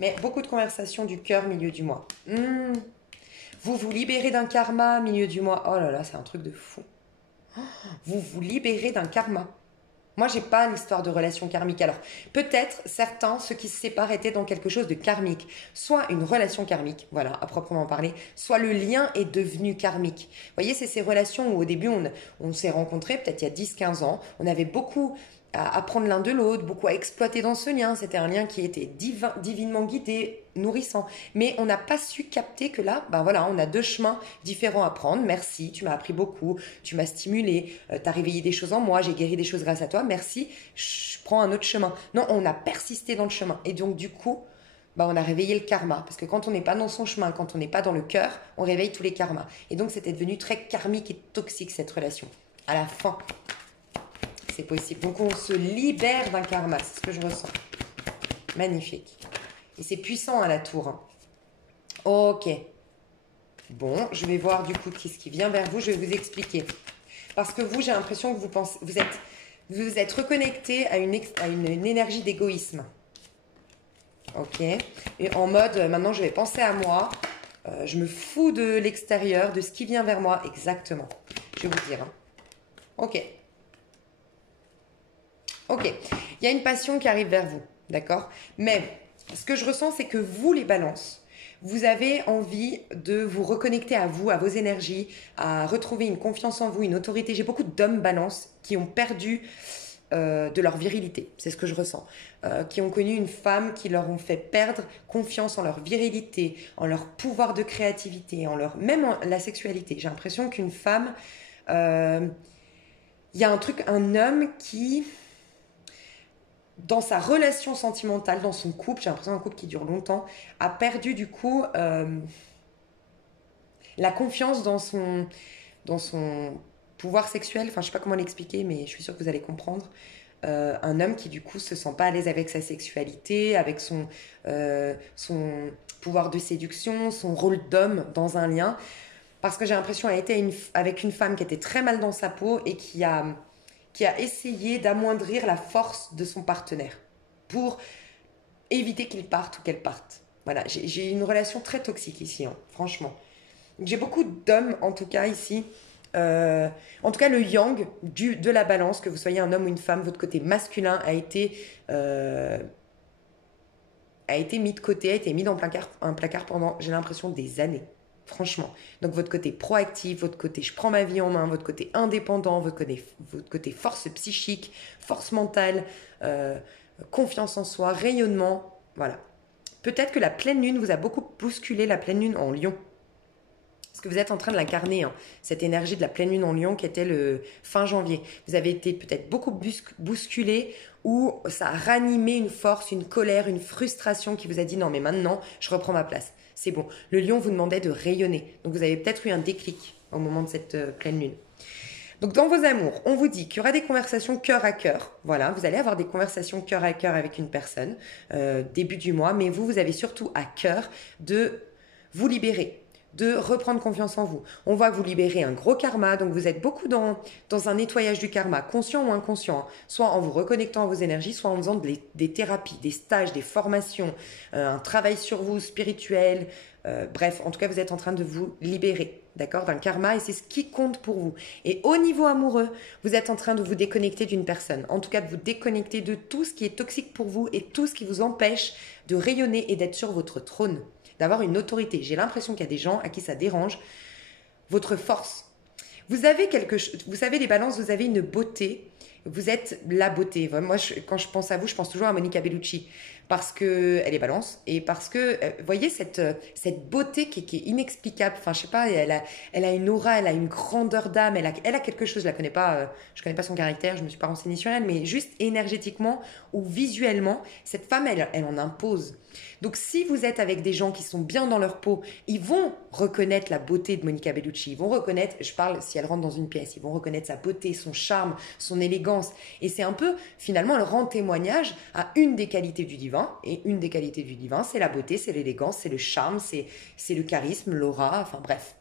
mais beaucoup de conversations du cœur, milieu du mois. Vous vous libérez d'un karma, milieu du mois. Oh là là, c'est un truc de fou. Vous vous libérez d'un karma. Moi, j'ai pas l'histoire de relation karmique. Alors, peut-être, certains, ceux qui se séparent, étaient dans quelque chose de karmique. Soit une relation karmique, voilà, à proprement parler, soit le lien est devenu karmique. Vous voyez, c'est ces relations où au début, on s'est rencontrés, peut-être il y a 10-15 ans, on avait beaucoup à apprendre l'un de l'autre, beaucoup à exploiter dans ce lien. C'était un lien qui était divinement guidé, nourrissant. Mais on n'a pas su capter que là, ben voilà, on a 2 chemins différents à prendre. Merci, tu m'as appris beaucoup, tu m'as stimulé, tu as réveillé des choses en moi, j'ai guéri des choses grâce à toi, merci, je prends un autre chemin. Non, on a persisté dans le chemin. Et donc du coup, ben, on a réveillé le karma. Parce que quand on n'est pas dans son chemin, quand on n'est pas dans le cœur, on réveille tous les karmas. Et donc c'était devenu très karmique et toxique cette relation. À la fin, c'est possible. Donc on se libère d'un karma, c'est ce que je ressens. Magnifique. Et c'est puissant à la tour. Hein. Ok. Bon, je vais voir du coup qu'est-ce qui vient vers vous. Je vais vous expliquer. Parce que vous, j'ai l'impression que vous êtes reconnecté à une énergie d'égoïsme. Ok. Et en mode, maintenant je vais penser à moi. Je me fous de l'extérieur, de ce qui vient vers moi. Exactement. Je vais vous dire. Hein. Ok. Ok. Il y a une passion qui arrive vers vous. D'accord? Mais ce que je ressens, c'est que vous, les balances, vous avez envie de vous reconnecter à vous, à vos énergies, à retrouver une confiance en vous, une autorité. J'ai beaucoup d'hommes balances qui ont perdu de leur virilité. C'est ce que je ressens. Qui ont connu une femme qui leur ont fait perdre confiance en leur virilité, en leur pouvoir de créativité, même en la sexualité. J'ai l'impression qu'une femme... Il y a un homme qui... dans sa relation sentimentale, dans son couple, j'ai l'impression un couple qui dure longtemps, a perdu du coup la confiance dans son pouvoir sexuel. Enfin, je ne sais pas comment l'expliquer, mais je suis sûre que vous allez comprendre. Un homme qui du coup se sent pas à l'aise avec sa sexualité, avec son pouvoir de séduction, son rôle d'homme dans un lien. Parce que j'ai l'impression qu'elle était avec une femme qui était très mal dans sa peau et qui a essayé d'amoindrir la force de son partenaire pour éviter qu'il parte ou qu'elle parte. Voilà, j'ai une relation très toxique ici, hein, franchement. J'ai beaucoup d'hommes, en tout cas, ici. En tout cas, le yang de la balance, que vous soyez un homme ou une femme, votre côté masculin a été mis de côté, a été mis dans un placard pendant, j'ai l'impression, des années. Franchement. Donc votre côté proactif, votre côté je prends ma vie en main, votre côté indépendant, votre côté force psychique, force mentale, confiance en soi, rayonnement. Voilà. Peut-être que la pleine lune vous a beaucoup bousculé, la pleine lune en Lion. Parce que vous êtes en train de l'incarner, hein, cette énergie de la pleine lune en Lion qui était le fin janvier. Vous avez été peut-être beaucoup bousculé ou ça a ranimé une force, une colère, une frustration qui vous a dit non mais maintenant je reprends ma place. C'est bon. Le Lion vous demandait de rayonner. Donc vous avez peut-être eu un déclic au moment de cette pleine lune. Donc dans vos amours, on vous dit qu'il y aura des conversations cœur à cœur. Voilà, vous allez avoir des conversations cœur à cœur avec une personne début du mois, mais vous avez surtout à cœur de vous libérer, de reprendre confiance en vous. On voit que vous libérez un gros karma, donc vous êtes beaucoup dans un nettoyage du karma, conscient ou inconscient, soit en vous reconnectant à vos énergies, soit en faisant des thérapies, des stages, des formations, un travail sur vous spirituel. Bref, en tout cas, vous êtes en train de vous libérer, d'accord, d'un karma et c'est ce qui compte pour vous. Et au niveau amoureux, vous êtes en train de vous déconnecter d'une personne, en tout cas de vous déconnecter de tout ce qui est toxique pour vous et tout ce qui vous empêche de rayonner et d'être sur votre trône, d'avoir une autorité. J'ai l'impression qu'il y a des gens à qui ça dérange votre force. Vous avez quelque chose, vous savez les balances, vous avez une beauté. Vous êtes la beauté. Moi, quand je pense à vous, je pense toujours à Monica Bellucci parce que elle est balance et parce que, vous voyez, cette beauté qui est inexplicable. Enfin, je sais pas, elle a une aura, elle a une grandeur d'âme, elle a quelque chose, je la connais pas, je connais pas son caractère, je me suis pas renseignée sur elle, mais juste énergétiquement ou visuellement, cette femme, elle en impose. Donc, si vous êtes avec des gens qui sont bien dans leur peau, ils vont reconnaître la beauté de Monica Bellucci. Ils vont reconnaître, je parle si elle rentre dans une pièce, ils vont reconnaître sa beauté, son charme, son élégance. Et c'est un peu, finalement, elle rend témoignage à une des qualités du divin. Et une des qualités du divin, c'est la beauté, c'est l'élégance, c'est le charme, c'est le charisme, l'aura, enfin bref.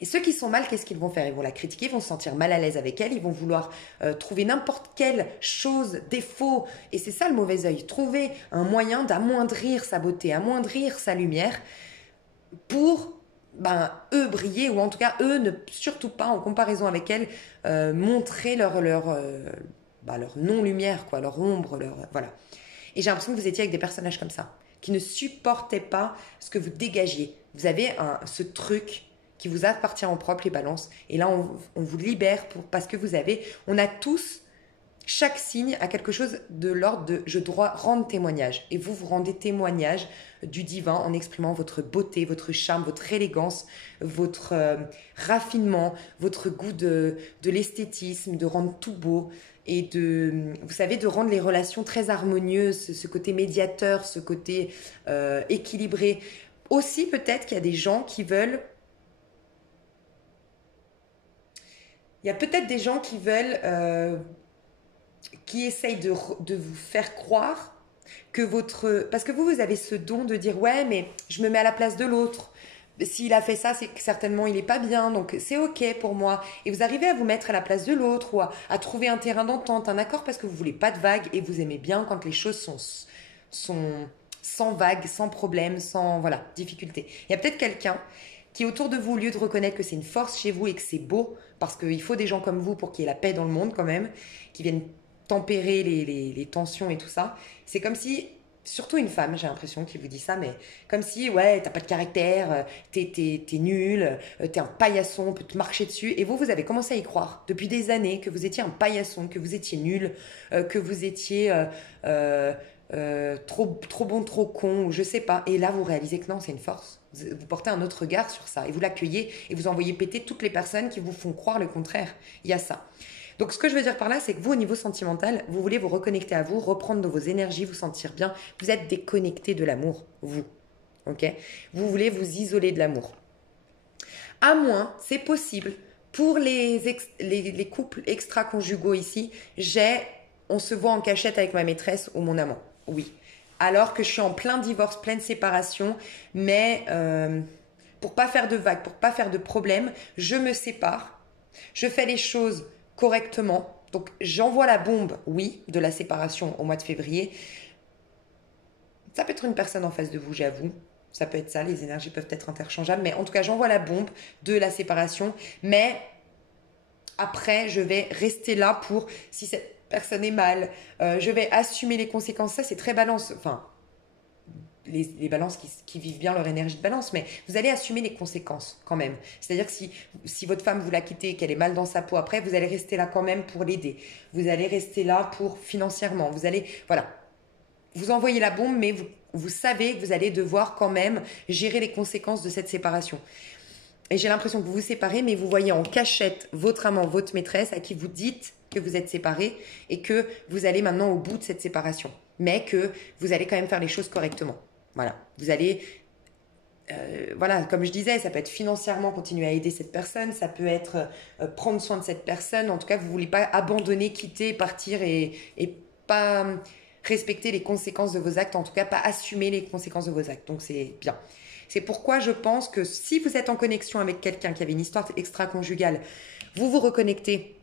Et ceux qui sont mal, qu'est-ce qu'ils vont faire? Ils vont la critiquer, ils vont se sentir mal à l'aise avec elle, ils vont vouloir trouver n'importe quelle chose, défaut. Et c'est ça le mauvais œil. Trouver un moyen d'amoindrir sa beauté, amoindrir sa lumière pour eux briller, ou en tout cas eux ne surtout pas, en comparaison avec elle, montrer leur non-lumière, quoi, leur ombre, voilà. Et j'ai l'impression que vous étiez avec des personnages comme ça, qui ne supportaient pas ce que vous dégagiez. Vous avez ce truc qui vous appartient en propre, les balances. Et là, on vous libère parce que on a tous, chaque signe a quelque chose de l'ordre de je dois rendre témoignage. Et vous rendez témoignage du divin en exprimant votre beauté, votre charme, votre élégance, votre raffinement, votre goût de l'esthétisme, de rendre tout beau. Et vous savez, de rendre les relations très harmonieuses, ce côté médiateur, ce côté équilibré. Aussi, peut-être qu'il y a des gens qui veulent... Il y a peut-être des gens qui veulent... qui essayent de vous faire croire que parce que vous avez ce don de dire « Ouais, mais je me mets à la place de l'autre. S'il a fait ça, c'est que certainement il n'est pas bien, donc c'est ok pour moi. » Et vous arrivez à vous mettre à la place de l'autre ou à trouver un terrain d'entente, un accord parce que vous voulez pas de vagues et vous aimez bien quand les choses sont sans vagues, sans problème, sans difficulté. Il y a peut-être quelqu'un qui est autour de vous, au lieu de reconnaître que c'est une force chez vous et que c'est beau, parce qu'il faut des gens comme vous pour qu'il y ait la paix dans le monde quand même, qui viennent tempérer les tensions et tout ça. C'est comme si, surtout une femme, j'ai l'impression qui vous dit ça, mais comme si, ouais, t'as pas de caractère, t'es nul, t'es un paillasson, on peut te marcher dessus. Et vous avez commencé à y croire depuis des années que vous étiez un paillasson, que vous étiez nul, que vous étiez trop bon, trop con, ou je sais pas. Et là, vous réalisez que non, c'est une force. Vous portez un autre regard sur ça et vous l'accueillez et vous envoyez péter toutes les personnes qui vous font croire le contraire. Il y a ça. Donc, ce que je veux dire par là, c'est que vous, au niveau sentimental, vous voulez vous reconnecter à vous, reprendre de vos énergies, vous sentir bien. Vous êtes déconnecté de l'amour, vous. Ok? Vous voulez vous isoler de l'amour. À moins, c'est possible, pour les couples extra-conjugaux ici, on se voit en cachette avec ma maîtresse ou mon amant. Oui. Alors que je suis en plein divorce, pleine séparation, mais pour pas faire de vagues, pour pas faire de problèmes, je me sépare. Je fais les choses correctement. Donc, j'envoie la bombe, oui, de la séparation au mois de février. Ça peut être une personne en face de vous, j'avoue. Ça peut être ça, les énergies peuvent être interchangeables. Mais en tout cas, j'envoie la bombe de la séparation. Mais après, je vais rester là pour, si cette personne est mal, je vais assumer les conséquences. Ça, c'est très balance. Enfin, les balances qui vivent bien leur énergie de balance, mais vous allez assumer les conséquences quand même. C'est-à-dire que si votre femme vous l'a quitté, qu'elle est mal dans sa peau après, vous allez rester là quand même pour l'aider. Vous allez rester là pour financièrement. Vous allez, voilà, vous envoyez la bombe, mais vous savez que vous allez devoir quand même gérer les conséquences de cette séparation. Et j'ai l'impression que vous vous séparez, mais vous voyez en cachette votre amant, votre maîtresse, à qui vous dites que vous êtes séparés et que vous allez maintenant au bout de cette séparation. Mais que vous allez quand même faire les choses correctement. Voilà. Vous allez, voilà, comme je disais, ça peut être financièrement continuer à aider cette personne, ça peut être prendre soin de cette personne. En tout cas, vous ne voulez pas abandonner, quitter, partir et pas respecter les conséquences de vos actes, en tout cas pas assumer les conséquences de vos actes. Donc c'est bien. C'est pourquoi je pense que si vous êtes en connexion avec quelqu'un qui avait une histoire extra-conjugale, vous vous reconnectez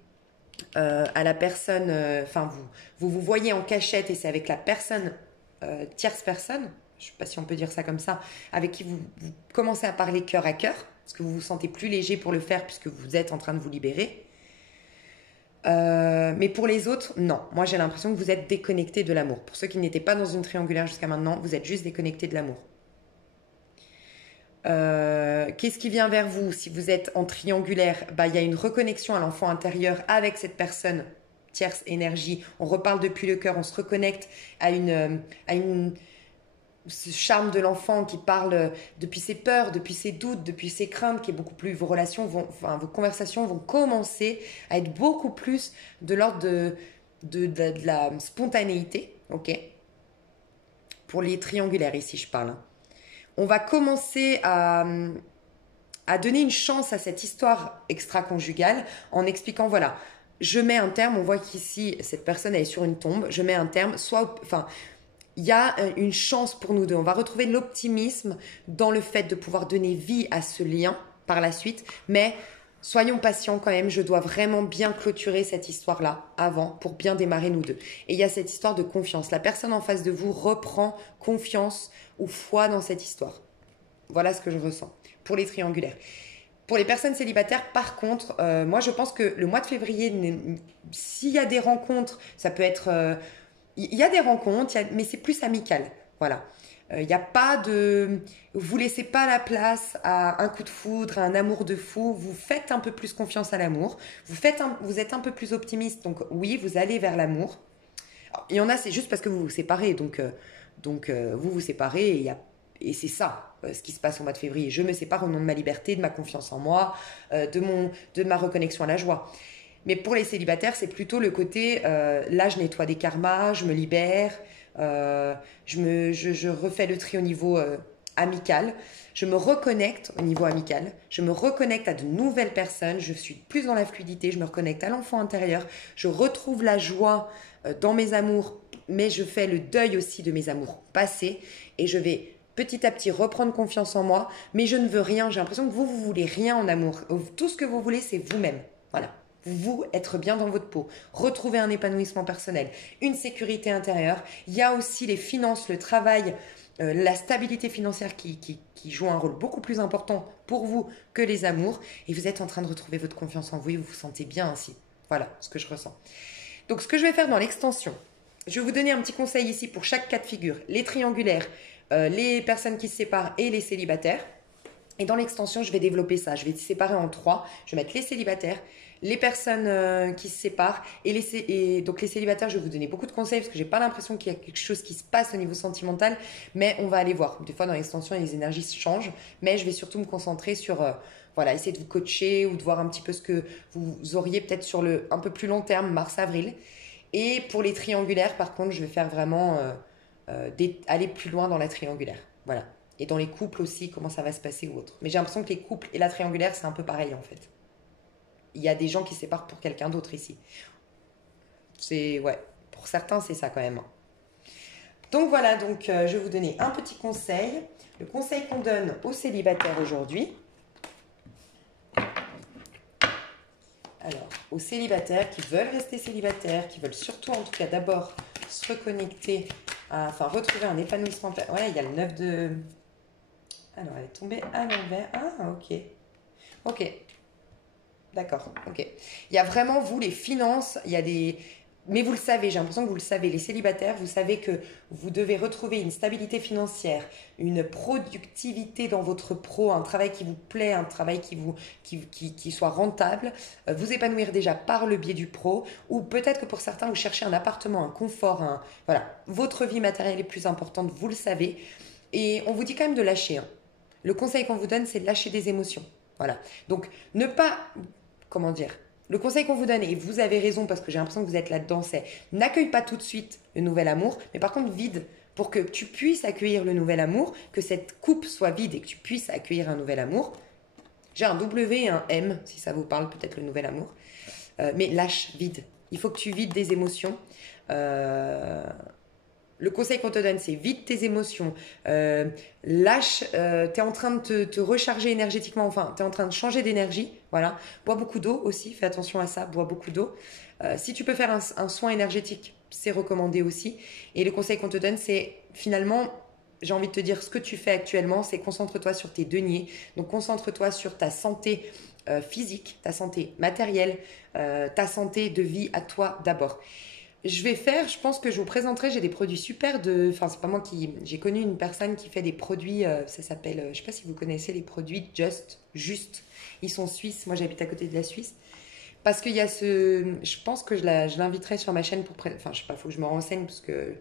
à la personne, enfin vous voyez en cachette et c'est avec la personne, tierce personne, je ne sais pas si on peut dire ça comme ça, avec qui vous commencez à parler cœur à cœur, parce que vous vous sentez plus léger pour le faire puisque vous êtes en train de vous libérer. Mais pour les autres, non. Moi, j'ai l'impression que vous êtes déconnecté de l'amour. Pour ceux qui n'étaient pas dans une triangulaire jusqu'à maintenant, vous êtes juste déconnecté de l'amour. Qu'est-ce qui vient vers vous si vous êtes en triangulaire? Il y a une reconnexion à l'enfant intérieur avec cette personne, tierce énergie. On reparle depuis le cœur, on se reconnecte à ce charme de l'enfant qui parle depuis ses peurs, depuis ses doutes, depuis ses craintes, qui est beaucoup plus... Vos conversations vont commencer à être beaucoup plus de l'ordre de la spontanéité, ok? Pour les triangulaires, ici, je parle. On va commencer à donner une chance à cette histoire extra-conjugale en expliquant, voilà, je mets un terme, on voit qu'ici, cette personne elle est sur une tombe, je mets un terme, il y a une chance pour nous deux. On va retrouver de l'optimisme dans le fait de pouvoir donner vie à ce lien par la suite. Mais soyons patients quand même. Je dois vraiment bien clôturer cette histoire-là avant pour bien démarrer nous deux. Et il y a cette histoire de confiance. La personne en face de vous reprend confiance ou foi dans cette histoire. Voilà ce que je ressens pour les triangulaires. Pour les personnes célibataires, par contre, moi je pense que le mois de février, s'il y a des rencontres, ça peut être... Il y a des rencontres, mais c'est plus amical. Voilà. Il n'y a pas de... Vous ne laissez pas la place à un coup de foudre, à un amour de fou. Vous faites un peu plus confiance à l'amour. Vous êtes un peu plus optimiste. Donc oui, vous allez vers l'amour. Il y en a, c'est juste parce que vous vous séparez. Donc vous vous séparez et c'est ça ce qui se passe au mois de février. Je me sépare au nom de ma liberté, de ma confiance en moi, de ma reconnexion à la joie. Mais pour les célibataires, c'est plutôt le côté, là, je nettoie des karmas, je me libère, je refais le tri au niveau amical, je me reconnecte au niveau amical, je me reconnecte à de nouvelles personnes, je suis plus dans la fluidité, je me reconnecte à l'enfant intérieur, je retrouve la joie dans mes amours, mais je fais le deuil aussi de mes amours passés et je vais petit à petit reprendre confiance en moi, mais je ne veux rien, j'ai l'impression que vous voulez rien en amour. Tout ce que vous voulez, c'est vous-même. Voilà. Vous être bien dans votre peau, retrouver un épanouissement personnel, une sécurité intérieure. Il y a aussi les finances, le travail, la stabilité financière qui joue un rôle beaucoup plus important pour vous que les amours. Et vous êtes en train de retrouver votre confiance en vous et vous vous sentez bien ainsi. Voilà ce que je ressens. Donc ce que je vais faire dans l'extension, je vais vous donner un petit conseil ici pour chaque cas de figure. Les triangulaires, les personnes qui se séparent et les célibataires. Et dans l'extension, je vais développer ça. Je vais séparer en 3. Je vais mettre les célibataires, les personnes qui se séparent et donc les célibataires, je vais vous donner beaucoup de conseils parce que j'ai pas l'impression qu'il y a quelque chose qui se passe au niveau sentimental, mais on va aller voir. Des fois dans l'extension, les énergies se changent, mais je vais surtout me concentrer sur voilà, essayer de vous coacher ou de voir un petit peu ce que vous auriez peut-être sur le un peu plus long terme, mars-avril. Et pour les triangulaires, par contre, je vais faire vraiment aller plus loin dans la triangulaire. Voilà. Et dans les couples aussi, comment ça va se passer ou autre. Mais j'ai l'impression que les couples et la triangulaire, c'est un peu pareil en fait. Il y a des gens qui se séparent pour quelqu'un d'autre ici. Ouais, pour certains, c'est ça quand même. Donc voilà, je vais vous donner un petit conseil. Le conseil qu'on donne aux célibataires aujourd'hui. Alors, aux célibataires qui veulent rester célibataires, qui veulent surtout en tout cas d'abord se reconnecter, retrouver un épanouissement. Ouais, il y a le 9 de... Alors, elle est tombée à l'envers. Ah, ok. Ok. D'accord, ok. Il y a vraiment, vous, les finances, il y a des... Mais vous le savez, j'ai l'impression que vous le savez, les célibataires, vous savez que vous devez retrouver une stabilité financière, une productivité dans votre pro, un travail qui vous plaît, un travail qui soit rentable, vous épanouir déjà par le biais du pro, ou peut-être que pour certains, vous cherchez un appartement, un confort, voilà, votre vie matérielle est plus importante, vous le savez, et on vous dit quand même de lâcher. Hein. Le conseil qu'on vous donne, c'est de lâcher des émotions. Voilà. Donc, ne pas, comment dire, le conseil qu'on vous donne, et vous avez raison parce que j'ai l'impression que vous êtes là-dedans, c'est n'accueille pas tout de suite le nouvel amour, mais par contre vide pour que tu puisses accueillir le nouvel amour, que cette coupe soit vide et que tu puisses accueillir un nouvel amour. J'ai un W et un M, si ça vous parle, peut-être le nouvel amour. Mais lâche, vide. Il faut que tu vides des émotions. Le conseil qu'on te donne, c'est vide tes émotions, lâche, tu es en train de te recharger énergétiquement, enfin, tu es en train de changer d'énergie, voilà. Bois beaucoup d'eau aussi, fais attention à ça, bois beaucoup d'eau. Si tu peux faire un soin énergétique, c'est recommandé aussi. Et le conseil qu'on te donne, c'est finalement, j'ai envie de te dire, ce que tu fais actuellement, c'est concentre-toi sur tes deniers, donc concentre-toi sur ta santé physique, ta santé matérielle, ta santé de vie à toi d'abord. Je pense que je vous présenterai, j'ai des produits super enfin c'est pas moi j'ai connu une personne qui fait des produits, ça s'appelle, je sais pas si vous connaissez les produits Juste. Ils sont suisses, moi j'habite à côté de la Suisse. Parce qu'il y a je pense que je l'inviterai sur ma chaîne enfin je sais pas, faut que je me renseigne parce que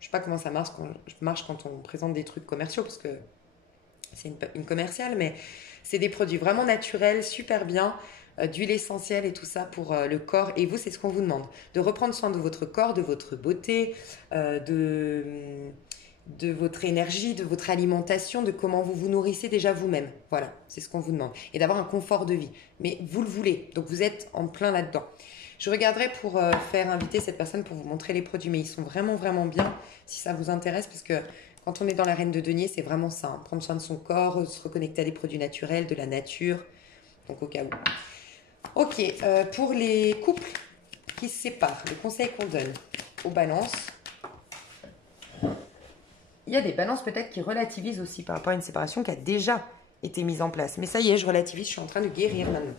je sais pas comment ça marche quand on présente des trucs commerciaux parce que c'est une commerciale, mais c'est des produits vraiment naturels, super bien. D'huile essentielle et tout ça pour le corps. Et vous, c'est ce qu'on vous demande. De reprendre soin de votre corps, de votre beauté, de votre énergie, de votre alimentation, de comment vous vous nourrissez déjà vous-même. Voilà, c'est ce qu'on vous demande. Et d'avoir un confort de vie. Mais vous le voulez, donc vous êtes en plein là-dedans. Je regarderai pour faire inviter cette personne pour vous montrer les produits, mais ils sont vraiment, vraiment bien si ça vous intéresse, parce que quand on est dans la reine de denier, c'est vraiment ça. Hein. Prendre soin de son corps, se reconnecter à des produits naturels, de la nature. Donc au cas où. Ok, pour les couples qui se séparent, le conseil qu'on donne aux balances, il y a des balances peut-être qui relativisent aussi par rapport à une séparation qui a déjà été mise en place. Mais ça y est, je relativise, je suis en train de guérir maintenant.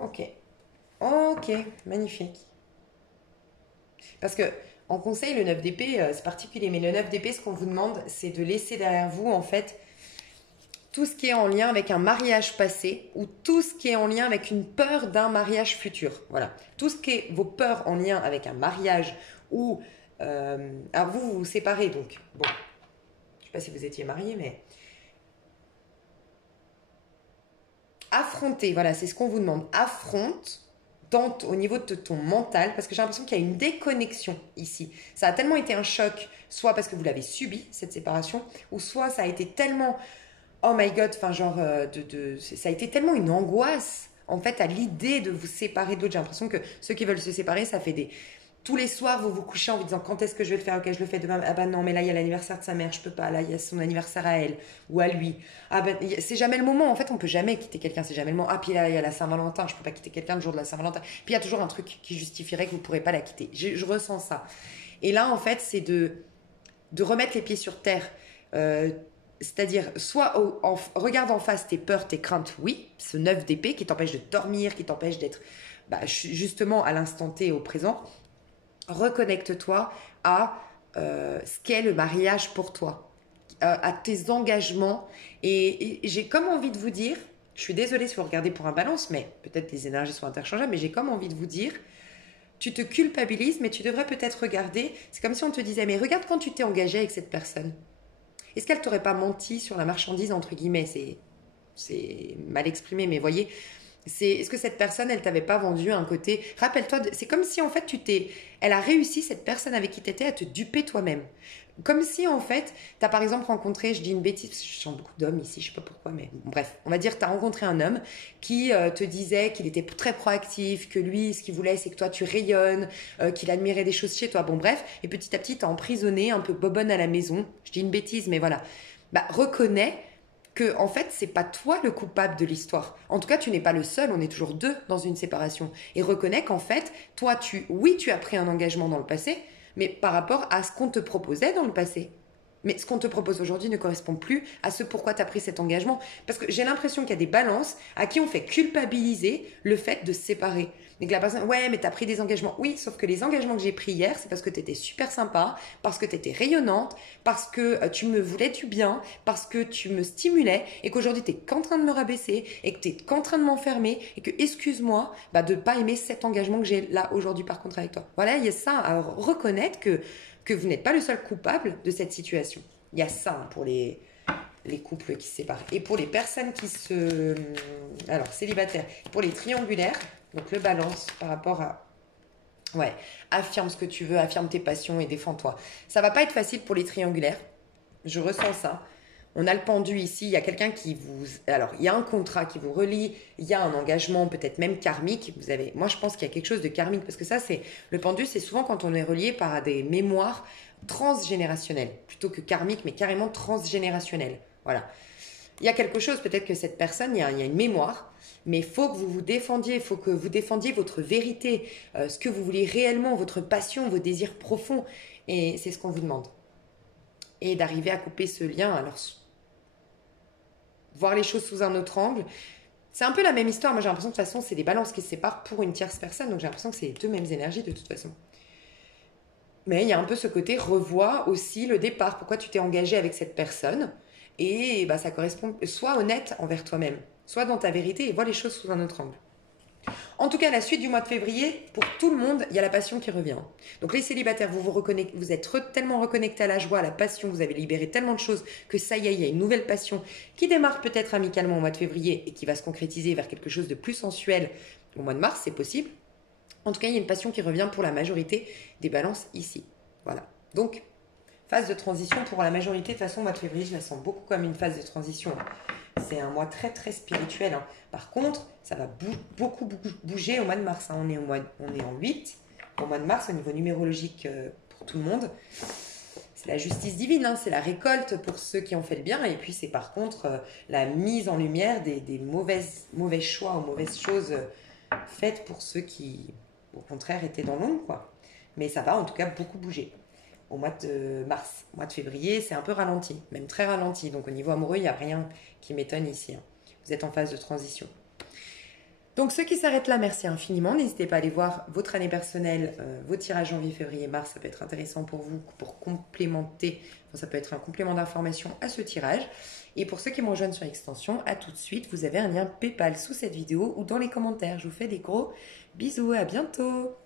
Ok, magnifique. Parce que en conseil, le 9 d'épée, c'est particulier, mais le 9 d'épée, ce qu'on vous demande, c'est de laisser derrière vous, en fait, tout ce qui est en lien avec un mariage passé ou tout ce qui est en lien avec une peur d'un mariage futur. Voilà. Tout ce qui est vos peurs en lien avec un mariage ou... alors vous vous séparez donc. Bon, je ne sais pas si vous étiez mariés, mais... Affronter, voilà, c'est ce qu'on vous demande. Affronte au niveau de ton mental, parce que j'ai l'impression qu'il y a une déconnexion ici. Ça a tellement été un choc, soit parce que vous l'avez subi, cette séparation, ou soit ça a été tellement... Oh my God, enfin genre, ça a été tellement une angoisse, en fait, à l'idée de vous séparer d'autres. J'ai l'impression que ceux qui veulent se séparer, ça fait des... Tous les soirs, vous vous couchez en vous disant quand est-ce que je vais le faire, ok, je le fais demain, ah bah non, mais là, il y a l'anniversaire de sa mère, je peux pas, là, il y a son anniversaire à elle, ou à lui. Ah ben, c'est jamais le moment, en fait, on peut jamais quitter quelqu'un, c'est jamais le moment. Ah, puis là, il y a la Saint-Valentin, je peux pas quitter quelqu'un le jour de la Saint-Valentin. Puis il y a toujours un truc qui justifierait que vous pourrez pas la quitter. Je ressens ça. Et là, en fait, c'est de remettre les pieds sur terre. C'est-à-dire, soit regarde en face tes peurs, tes craintes, oui, ce 9 d'épée qui t'empêche de dormir, qui t'empêche d'être justement à l'instant T, au présent. Reconnecte-toi à ce qu'est le mariage pour toi, à tes engagements. Et j'ai comme envie de vous dire, je suis désolée si vous regardez pour un balance, mais peut-être les énergies sont interchangeables, mais j'ai comme envie de vous dire, tu te culpabilises, mais tu devrais peut-être regarder, c'est comme si on te disait, mais regarde quand tu t'es engagé avec cette personne. Est-ce qu'elle t'aurait pas menti sur la marchandise, entre guillemets, c'est mal exprimé, mais voyez, est-ce que cette personne, elle t'avait pas vendu un côté... Rappelle-toi, c'est comme si en fait elle a réussi, cette personne avec qui tu étais, à te duper toi-même. Comme si en fait, tu as par exemple rencontré, je dis une bêtise, parce que je sens beaucoup d'hommes ici, je sais pas pourquoi, mais bon, bref, on va dire que tu as rencontré un homme qui te disait qu'il était très proactif, que lui, ce qu'il voulait, c'est que toi tu rayonnes, qu'il admirait des choses chez toi, bon bref, et petit à petit, t'as emprisonné, un peu bobonne à la maison, je dis une bêtise, mais voilà. Bah, reconnais que en fait, c'est pas toi le coupable de l'histoire. En tout cas, tu n'es pas le seul, on est toujours deux dans une séparation. Et reconnais qu'en fait, toi, tu as pris un engagement dans le passé, mais par rapport à ce qu'on te proposait dans le passé. Mais ce qu'on te propose aujourd'hui ne correspond plus à ce pourquoi tu as pris cet engagement. Parce que j'ai l'impression qu'il y a des balances à qui on fait culpabiliser le fait de se séparer. Et que la personne, ouais, mais tu as pris des engagements. Oui, sauf que les engagements que j'ai pris hier, c'est parce que tu étais super sympa, parce que tu étais rayonnante, parce que tu me voulais du bien, parce que tu me stimulais, et qu'aujourd'hui tu es qu'en train de me rabaisser, et que tu es qu'en train de m'enfermer, et que, excuse-moi, de ne pas aimer cet engagement que j'ai là aujourd'hui par contre avec toi. Voilà, il y a ça à reconnaître que vous n'êtes pas le seul coupable de cette situation. Il y a ça pour les couples qui se séparent. Et pour les personnes qui se... Alors, célibataires. Pour les triangulaires, donc le balance par rapport à... Ouais, affirme ce que tu veux, affirme tes passions et défends-toi. Ça va pas être facile pour les triangulaires. Je ressens ça. On a le pendu ici, il y a quelqu'un qui vous... Alors, il y a un contrat qui vous relie, il y a un engagement peut-être même karmique. Vous avez... Moi, je pense qu'il y a quelque chose de karmique parce que ça, c'est... Le pendu, c'est souvent quand on est relié par des mémoires transgénérationnelles. Plutôt que karmique, mais carrément transgénérationnelles. Voilà. Il y a quelque chose, peut-être que cette personne, il y a une mémoire, mais il faut que vous vous défendiez, il faut que vous défendiez votre vérité, ce que vous voulez réellement, votre passion, vos désirs profonds. Et c'est ce qu'on vous demande. Et d'arriver à couper ce lien. Alors, voir les choses sous un autre angle. C'est un peu la même histoire. Moi, j'ai l'impression que de toute façon, c'est des balances qui se séparent pour une tierce personne. Donc, j'ai l'impression que c'est les deux mêmes énergies de toute façon. Mais il y a un peu ce côté, revois aussi le départ. Pourquoi tu t'es engagé avec cette personne? Et ça correspond. Sois honnête envers toi-même. Sois dans ta vérité et vois les choses sous un autre angle. En tout cas, la suite du mois de février, pour tout le monde, il y a la passion qui revient. Donc les célibataires, vous êtes tellement reconnectés à la joie, à la passion, vous avez libéré tellement de choses que ça y est, il y a une nouvelle passion qui démarre peut-être amicalement au mois de février et qui va se concrétiser vers quelque chose de plus sensuel au mois de mars, c'est possible. En tout cas, il y a une passion qui revient pour la majorité des balances ici. Voilà. Donc, phase de transition pour la majorité. De toute façon, le mois de février, je la sens beaucoup comme une phase de transition. C'est un mois très très spirituel. Par contre, ça va beaucoup bouger au mois de mars. On est en 8. Au mois de mars, au niveau numérologique pour tout le monde, c'est la justice divine. C'est la récolte pour ceux qui ont fait le bien. Et puis, c'est par contre la mise en lumière des mauvais choix ou mauvaises choses faites pour ceux qui, au contraire, étaient dans l'ombre, quoi. Mais ça va en tout cas beaucoup bouger. Au mois de mars. Au mois de février, c'est un peu ralenti, même très ralenti. Donc au niveau amoureux, il n'y a rien qui m'étonne ici. Vous êtes en phase de transition. Donc ceux qui s'arrêtent là, merci infiniment. N'hésitez pas à aller voir votre année personnelle, vos tirages janvier, février, mars. Ça peut être intéressant pour vous, pour complémenter. Ça peut être un complément d'information à ce tirage. Et pour ceux qui me rejoignent sur l'extension, à tout de suite. Vous avez un lien PayPal sous cette vidéo ou dans les commentaires. Je vous fais des gros bisous. À bientôt.